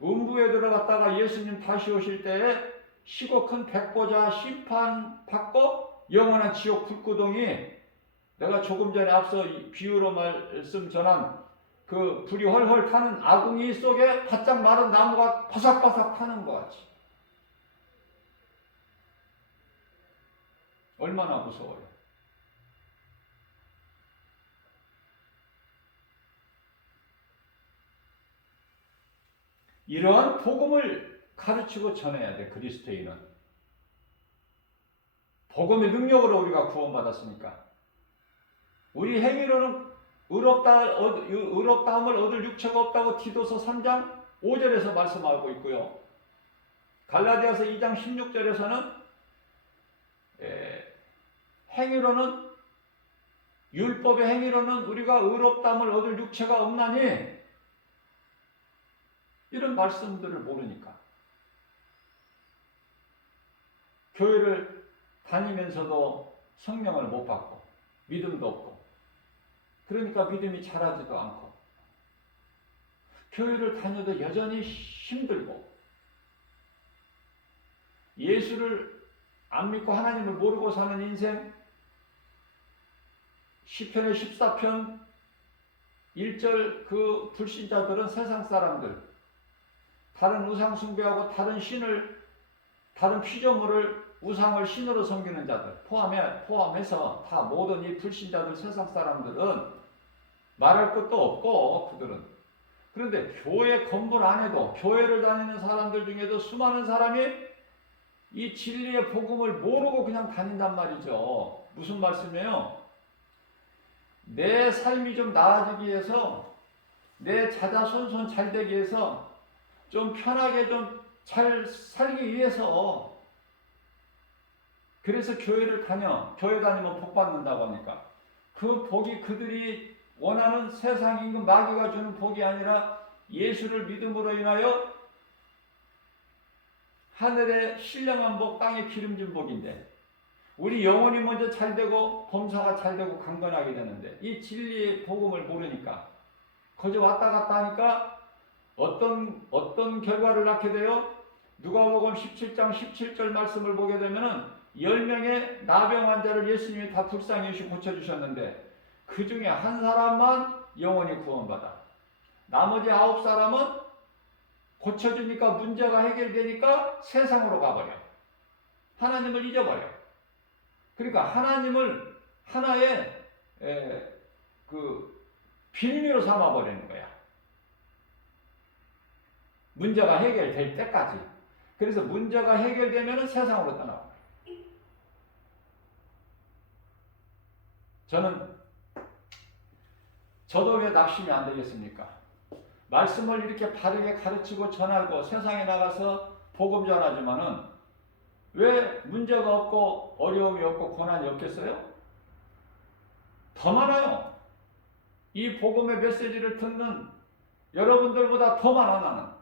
음부에 들어갔다가 예수님 다시 오실 때에 시고 큰 백보자 심판 받고 영원한 지옥 불구덩이, 내가 조금 전에 앞서 비유로 말씀 전한 그 불이 헐헐 타는 아궁이 속에 바짝 마른 나무가 바삭바삭 타는 것 같이. 얼마나 무서워요. 이러한 복음을 가르치고 전해야 돼. 그리스도인은 복음의 능력으로 우리가 구원받았으니까. 우리 행위로는 의롭다함을 얻을 육체가 없다고 디도서 3장 5절에서 말씀하고 있고요. 갈라디아서 2장 16절에서는 행위로는, 율법의 행위로는 우리가 의롭다함을 얻을 육체가 없나니, 이런 말씀들을 모르니까. 교회를 다니면서도 성령을 못 받고 믿음도 없고, 그러니까 믿음이 자라지도 않고, 교회를 다녀도 여전히 힘들고, 예수를 안 믿고 하나님을 모르고 사는 인생. 시편의 14편 1절 그 불신자들은 세상 사람들, 다른 우상 숭배하고 다른 피조물을 우상을 신으로 섬기는 자들 포함해서 다 모든 이 불신자들, 세상 사람들은 말할 것도 없고, 그들은. 그런데 교회 건물 안에도, 교회를 다니는 사람들 중에도 수많은 사람이 이 진리의 복음을 모르고 그냥 다닌단 말이죠. 무슨 말씀이에요? 내 삶이 좀 나아지기 위해서, 내 자자손손 잘 되기 위해서, 좀 편하게 좀 잘 살기 위해서, 그래서 교회 다니면 복 받는다고 하니까, 그 복이 그들이 원하는 세상 임금 마귀가 주는 복이 아니라 예수를 믿음으로 인하여 하늘의 신령한 복, 땅에 기름진 복인데, 우리 영혼이 먼저 잘되고 범사가 잘되고 강건하게 되는데, 이 진리의 복음을 모르니까 거저 왔다 갔다 하니까 어떤 결과를 낳게 돼요? 누가복음 17장 17절 말씀을 보게 되면은 10명의 나병 환자를 예수님이 다 불쌍히 여기시 고쳐주셨는데, 그 중에 한 사람만 영원히 구원받아. 나머지 9사람은 고쳐주니까, 문제가 해결되니까 세상으로 가버려. 하나님을 잊어버려. 그러니까 하나님을 하나의 그 빌미로 삼아버리는 거야. 문제가 해결될 때까지. 그래서 문제가 해결되면 세상으로 떠나고. 저도 왜 낙심이 안 되겠습니까? 말씀을 이렇게 바르게 가르치고 전하고 세상에 나가서 복음 전하지만은 왜 문제가 없고 어려움이 없고 고난이 없겠어요? 더 많아요. 이 복음의 메시지를 듣는 여러분들보다 더 많아, 나는.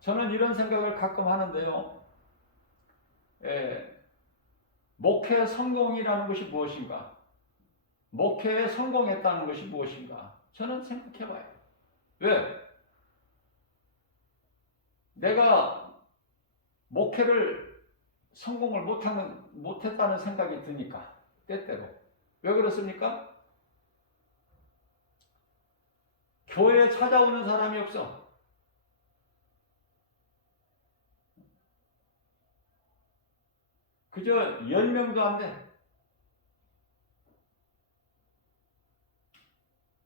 저는 이런 생각을 가끔 하는데요. 목회 성공이라는 것이 무엇인가? 목회에 성공했다는 것이 무엇인가? 저는 생각해봐요. 왜? 내가 목회를 성공을 못했다는 생각이 드니까, 때때로. 왜 그렇습니까? 교회에 찾아오는 사람이 없어. 그저 10명도 안 돼.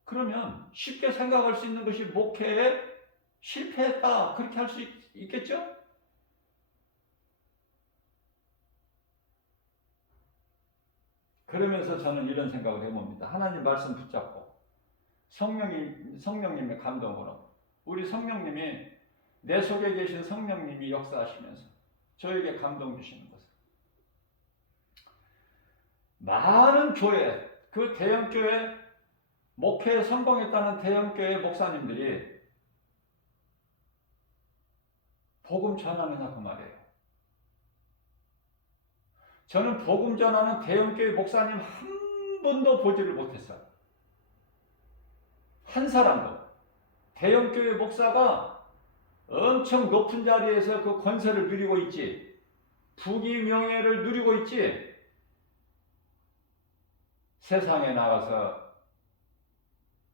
그러면 쉽게 생각할 수 있는 것이 목회에 실패했다, 그렇게 할 수 있겠죠? 그러면서 저는 이런 생각을 해봅니다. 하나님 말씀 붙잡고 성령님의 감동으로, 우리 성령님이, 내 속에 계신 성령님이 역사하시면서 저에게 감동 주시는 것을, 많은 교회, 그 대형교회, 목회에 성공했다는 대형교회 목사님들이 복음 전하느냐, 그 말이에요. 저는 복음 전하는 대형교회 목사님 한 번도 보지를 못했어요. 한 사람도. 대형교회 목사가 엄청 높은 자리에서 그 권세를 누리고 있지, 부귀 명예를 누리고 있지, 세상에 나가서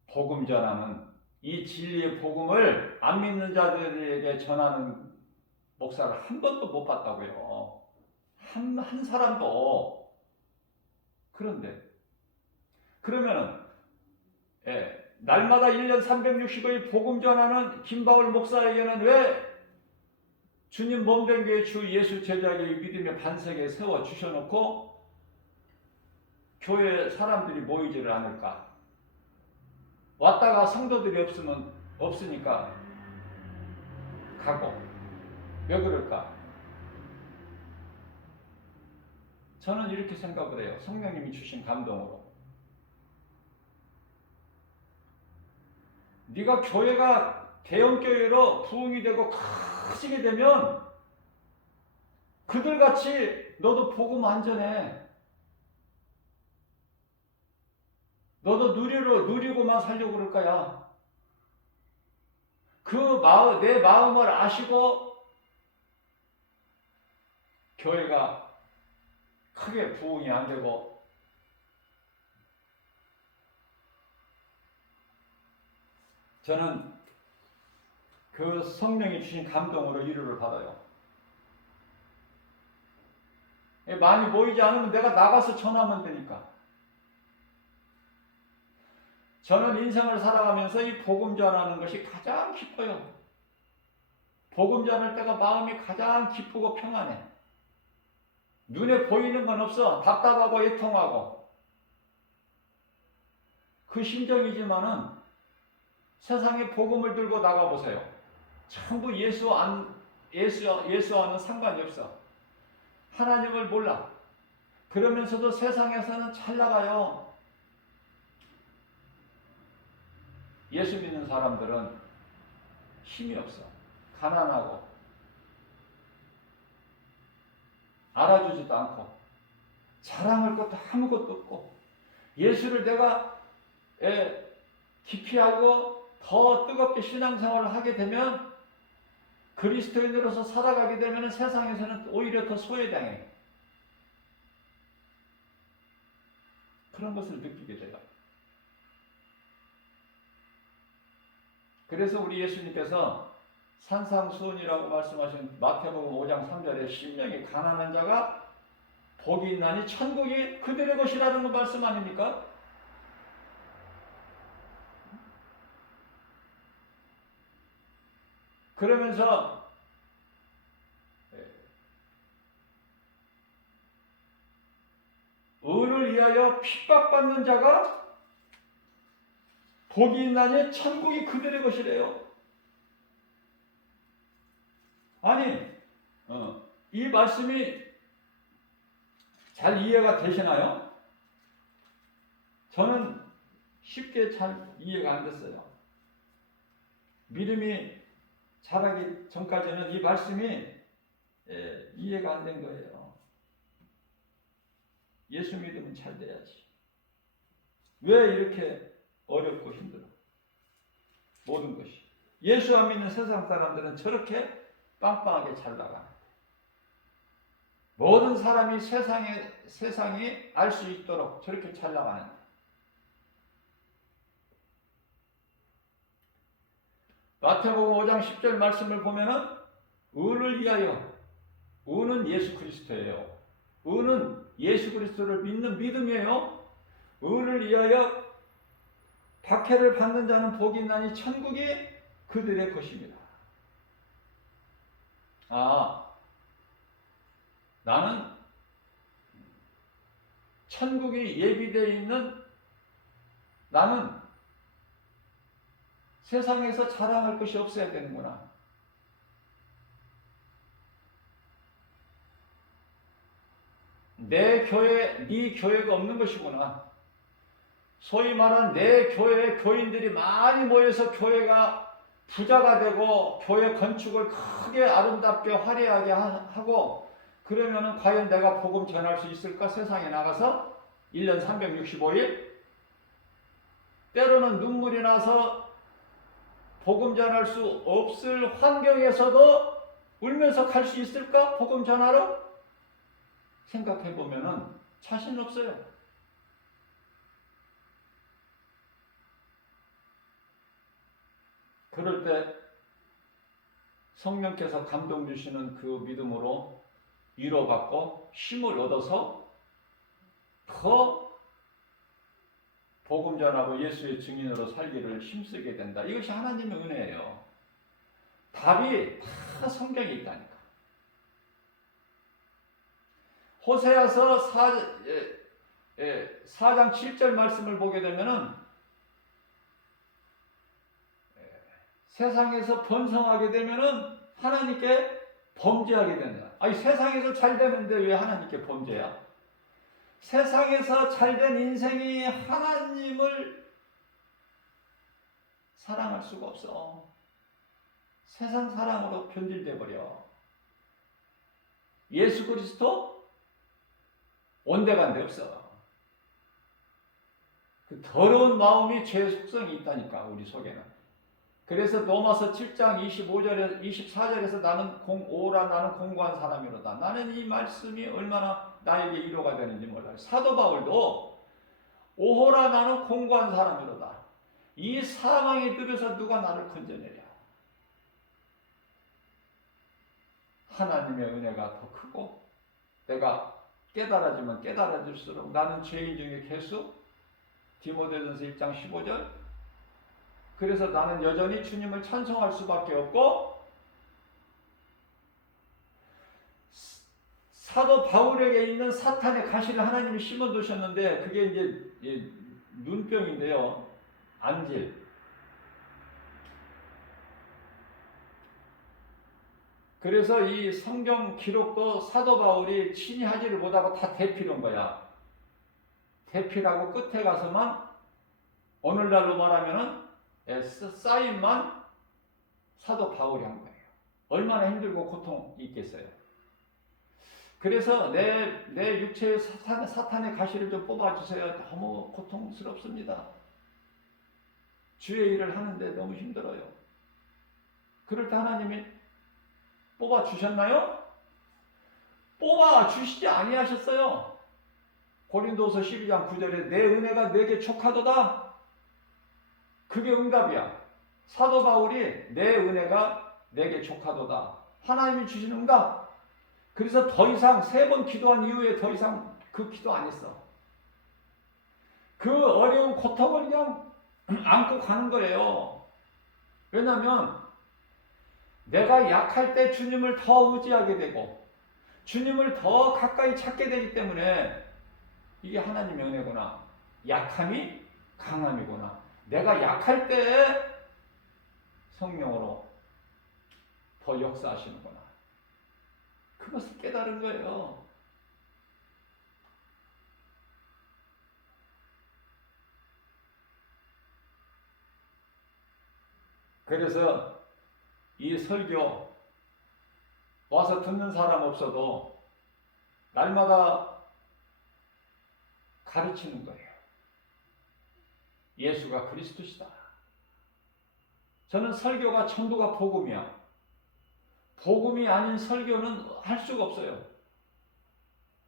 복음 전하는, 이 진리의 복음을 안 믿는 자들에게 전하는 목사를 한 번도 못 봤다고요. 한 사람도. 그러면은 날마다 1년 365일 복음 전하는 김바울 목사에게는 왜 주님 몸된 교회 주 예수 제자의 믿음의 반석에 세워 주셔놓고 교회 사람들이 모이지를 않을까? 왔다가 성도들이 없으니까 가고. 왜 그럴까? 저는 이렇게 생각을 해요. 성령님이 주신 감동으로. 네가 교회가 대형교회로 부흥이 되고 커지게 되면 그들같이 너도 복음 안 전해. 너도 누리고만 살려고 그럴 거야. 내 마음을 아시고 교회가 크게 부흥이 안 되고 저는 그 성령이 주신 감동으로 위로를 받아요. 많이 모이지 않으면 내가 나가서 전하면 되니까. 저는 인생을 살아가면서 이 복음 전하는 것이 가장 기뻐요. 복음 전할 때가 마음이 가장 기쁘고 평안해. 눈에 보이는 건 없어. 답답하고 애통하고. 그 심정이지만은 세상에 복음을 들고 나가보세요. 전부 예수와는 상관이 없어. 하나님을 몰라. 그러면서도 세상에서는 잘 나가요. 예수 믿는 사람들은 힘이 없어. 가난하고 알아주지도 않고 자랑할 것도 아무것도 없고 예수를 내가 기피하고 더 뜨겁게 신앙생활을 하게 되면 그리스도인으로서 살아가게 되면 세상에서는 오히려 더 소외당해. 그런 것을 느끼게 돼요. 그래서 우리 예수님께서 산상수훈이라고 말씀하신 마태복음 5장 3절에 심령이 가난한 자가 복이 있나니 천국이 그들의 것이라는 거 말씀 아닙니까? 그러면서 의를 위하여 핍박받는 자가 복이 있나니 천국이 그들의 것이래요. 아니, 이 말씀이 잘 이해가 되시나요? 저는 쉽게 잘 이해가 안 됐어요. 믿음이 자라기 전까지는 이 말씀이 이해가 안 된 거예요. 예수 믿으면 잘 돼야지. 왜 이렇게 어렵고 힘들어? 모든 것이. 예수 안 믿는 세상 사람들은 저렇게 빵빵하게 잘 나가는. 모든 사람이 세상이 알 수 있도록 저렇게 잘 나가는. 마태복음 5장 10절 말씀을 보면은 의를 위하여, 의는 예수 그리스도예요. 의는 예수 그리스도를 믿는 믿음이에요. 의를 위하여 박해를 받는 자는 복이 있나니 천국이 그들의 것입니다. 나는 천국이 예비되어 있는 나는 세상에서 자랑할 것이 없어야 되는구나. 내 교회, 네 교회가 없는 것이구나. 소위 말하는 내 교회 교인들이 많이 모여서 교회가 부자가 되고 교회 건축을 크게 아름답게 화려하게 하고 그러면은 과연 내가 복음 전할 수 있을까? 세상에 나가서 1년 365일 때로는 눈물이 나서 복음 전할 수 없을 환경에서도 울면서 갈 수 있을까? 복음 전하러? 생각해 보면은 자신 없어요. 그럴 때 성령께서 감동 주시는 그 믿음으로 위로받고 힘을 얻어서 더 복음 전하고 예수의 증인으로 살기를 힘쓰게 된다. 이것이 하나님의 은혜예요. 답이 다 성경에 있다니까. 호세아서 4장 7절 말씀을 보게 되면은 세상에서 번성하게 되면은 하나님께 범죄하게 된다. 아니 세상에서 잘 되는데 왜 하나님께 범죄야? 세상에서 잘된 인생이 하나님을 사랑할 수가 없어. 세상 사랑으로 변질돼 버려. 예수 그리스도 온데간데 없어. 그 더러운 마음이 죄의 속성이 있다니까 우리 속에는. 그래서 로마서 7장 25절에 24절에서 오라 나는 공고한 사람이로다. 나는 이 말씀이 얼마나 나에게 위로가 되는지 몰라요. 사도 바울도 오호라 나는 공고한 사람이로다. 이 사망의 늪에서 누가 나를 건져내랴. 하나님의 은혜가 더 크고 내가 깨달아지면 깨달아질수록 나는 죄인 중에 괴수. 디모데전서 1장 15절. 그래서 나는 여전히 주님을 찬송할 수밖에 없고 사도 바울에게 있는 사탄의 가시를 하나님이 심어 두셨는데 그게 이제 눈병인데요. 안질. 그래서 이 성경 기록도 사도 바울이 친히 하지를 못하고 다 대피한 거야. 대피라고 끝에 가서만 오늘날로 말하면은 사인만 사도 바울이 한 거예요. 얼마나 힘들고 고통이 있겠어요. 그래서 내 육체의 사탄의 가시를 좀 뽑아주세요. 너무 고통스럽습니다. 주의 일을 하는데 너무 힘들어요. 그럴 때 하나님이 뽑아주셨나요? 뽑아주시지 아니하셨어요. 고린도서 12장 9절에 내 은혜가 내게 족하도다. 그게 응답이야. 사도 바울이 내 은혜가 내게 족하도다. 하나님이 주신 응답. 그래서 더 이상 3번 기도한 이후에 더 이상 그 기도 안 했어. 그 어려운 고통을 그냥 안고 가는 거예요. 왜냐하면 내가 약할 때 주님을 더 의지하게 되고 주님을 더 가까이 찾게 되기 때문에 이게 하나님의 은혜구나. 약함이 강함이구나. 내가 약할 때 성령으로 더 역사하시는구나. 그것을 깨달은 거예요. 그래서 이 설교 와서 듣는 사람 없어도 날마다 가르치는 거예요. 예수가 그리스도시다. 저는 설교가 전부가 복음이야. 복음이 아닌 설교는 할 수가 없어요.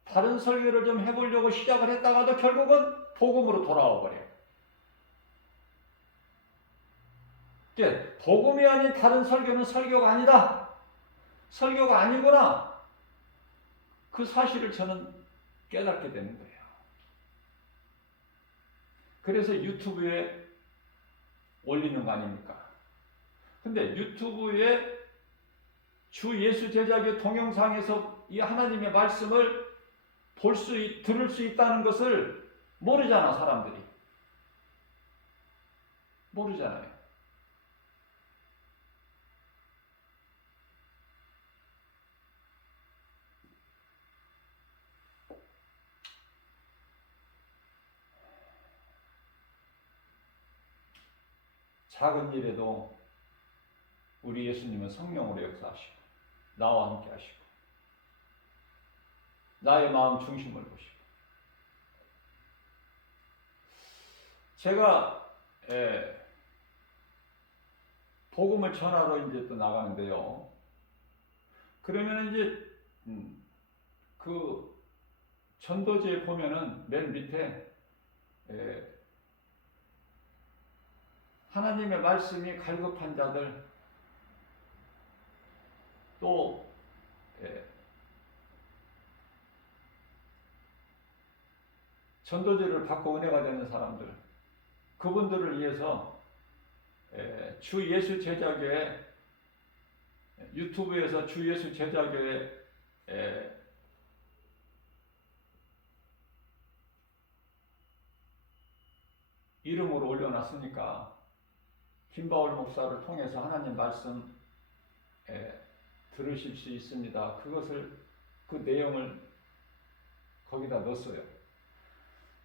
다른 설교를 좀 해보려고 시작을 했다가도 결국은 복음으로 돌아와 버려요. 복음이 아닌 다른 설교는 설교가 아니다. 설교가 아니구나. 그 사실을 저는 깨닫게 되는 거예요. 그래서 유튜브에 올리는 거 아닙니까? 근데 유튜브에 주 예수 제자교 동영상에서 이 하나님의 말씀을 들을 수 있다는 것을 모르잖아, 사람들이. 모르잖아요. 작은 일에도 우리 예수님은 성령으로 역사하시고 나와 함께 하시고 나의 마음 중심을 보시고 제가 복음을 전하러 이제 또 나가는데요. 그러면 이제 그 전도지에 보면은 맨 밑에 하나님의 말씀이 갈급한 자들 또 전도지를 받고 은혜가 되는 사람들 그분들을 위해서 주 예수 제자교회 유튜브에서 주 예수 제자교회 이름으로 올려놨으니까 김바울 목사를 통해서 하나님 말씀 들으실 수 있습니다. 그 내용을 거기다 넣었어요.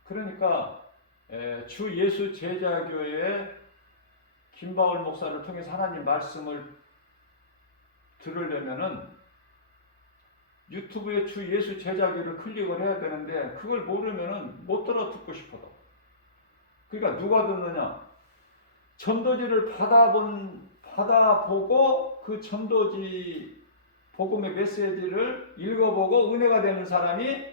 그러니까 주 예수 제자교회의 김바울 목사를 통해서 하나님 말씀을 들으려면은 유튜브에 주 예수 제자기를 클릭을 해야 되는데 그걸 모르면은 못 들어 듣고 싶어도. 그러니까 누가 듣느냐? 전도지를 받아보고 그 전도지 복음의 메시지를 읽어보고 은혜가 되는 사람이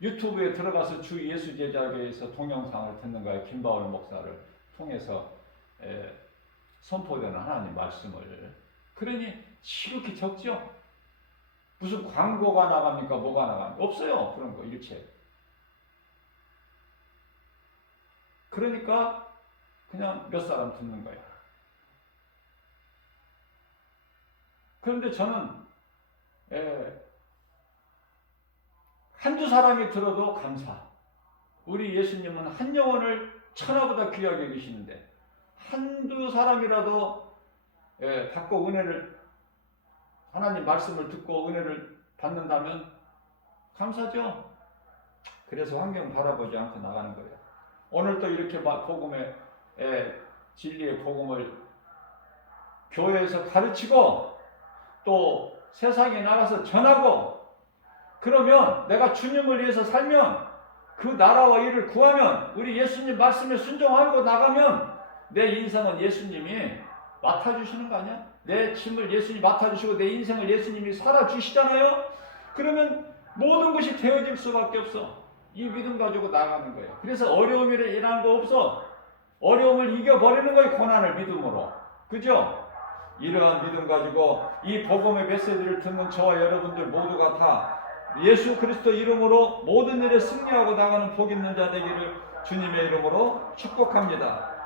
유튜브에 들어가서 주 예수 제자교에서 동영상을 듣는 거예요. 김바울 목사를 통해서 선포되는 하나님 말씀을. 그러니 지극히 적죠. 무슨 광고가 나갑니까? 뭐가 나갑니까? 없어요. 그런 거 일체. 그러니까 그냥 몇 사람 듣는 거야. 그런데 저는 한두 사람이 들어도 감사. 우리 예수님은 한 영혼을 천하보다 귀하게 여기시는데 한두 사람이라도 받고 은혜를, 하나님 말씀을 듣고 은혜를 받는다면 감사죠. 그래서 환경 바라보지 않고 나가는 거예요. 오늘 또 이렇게 복음의 진리의 복음을 교회에서 가르치고 또 세상에 나가서 전하고, 그러면 내가 주님을 위해서 살면, 그 나라와 일을 구하면, 우리 예수님 말씀에 순종하고 나가면 내 인생은 예수님이 맡아주시는 거 아니야? 내 짐을 예수님이 맡아주시고 내 인생을 예수님이 살아주시잖아요. 그러면 모든 것이 되어질 수밖에 없어. 이 믿음 가지고 나가는 거예요. 그래서 어려움이라 일하는 거 없어. 어려움을 이겨버리는 거예요. 고난을 믿음으로. 그죠? 이러한 믿음 가지고 이 복음의 메시지를 듣는 저와 여러분들 모두가 다 예수 그리스도 이름으로 모든 일에 승리하고 나가는 복 있는 자 되기를 주님의 이름으로 축복합니다.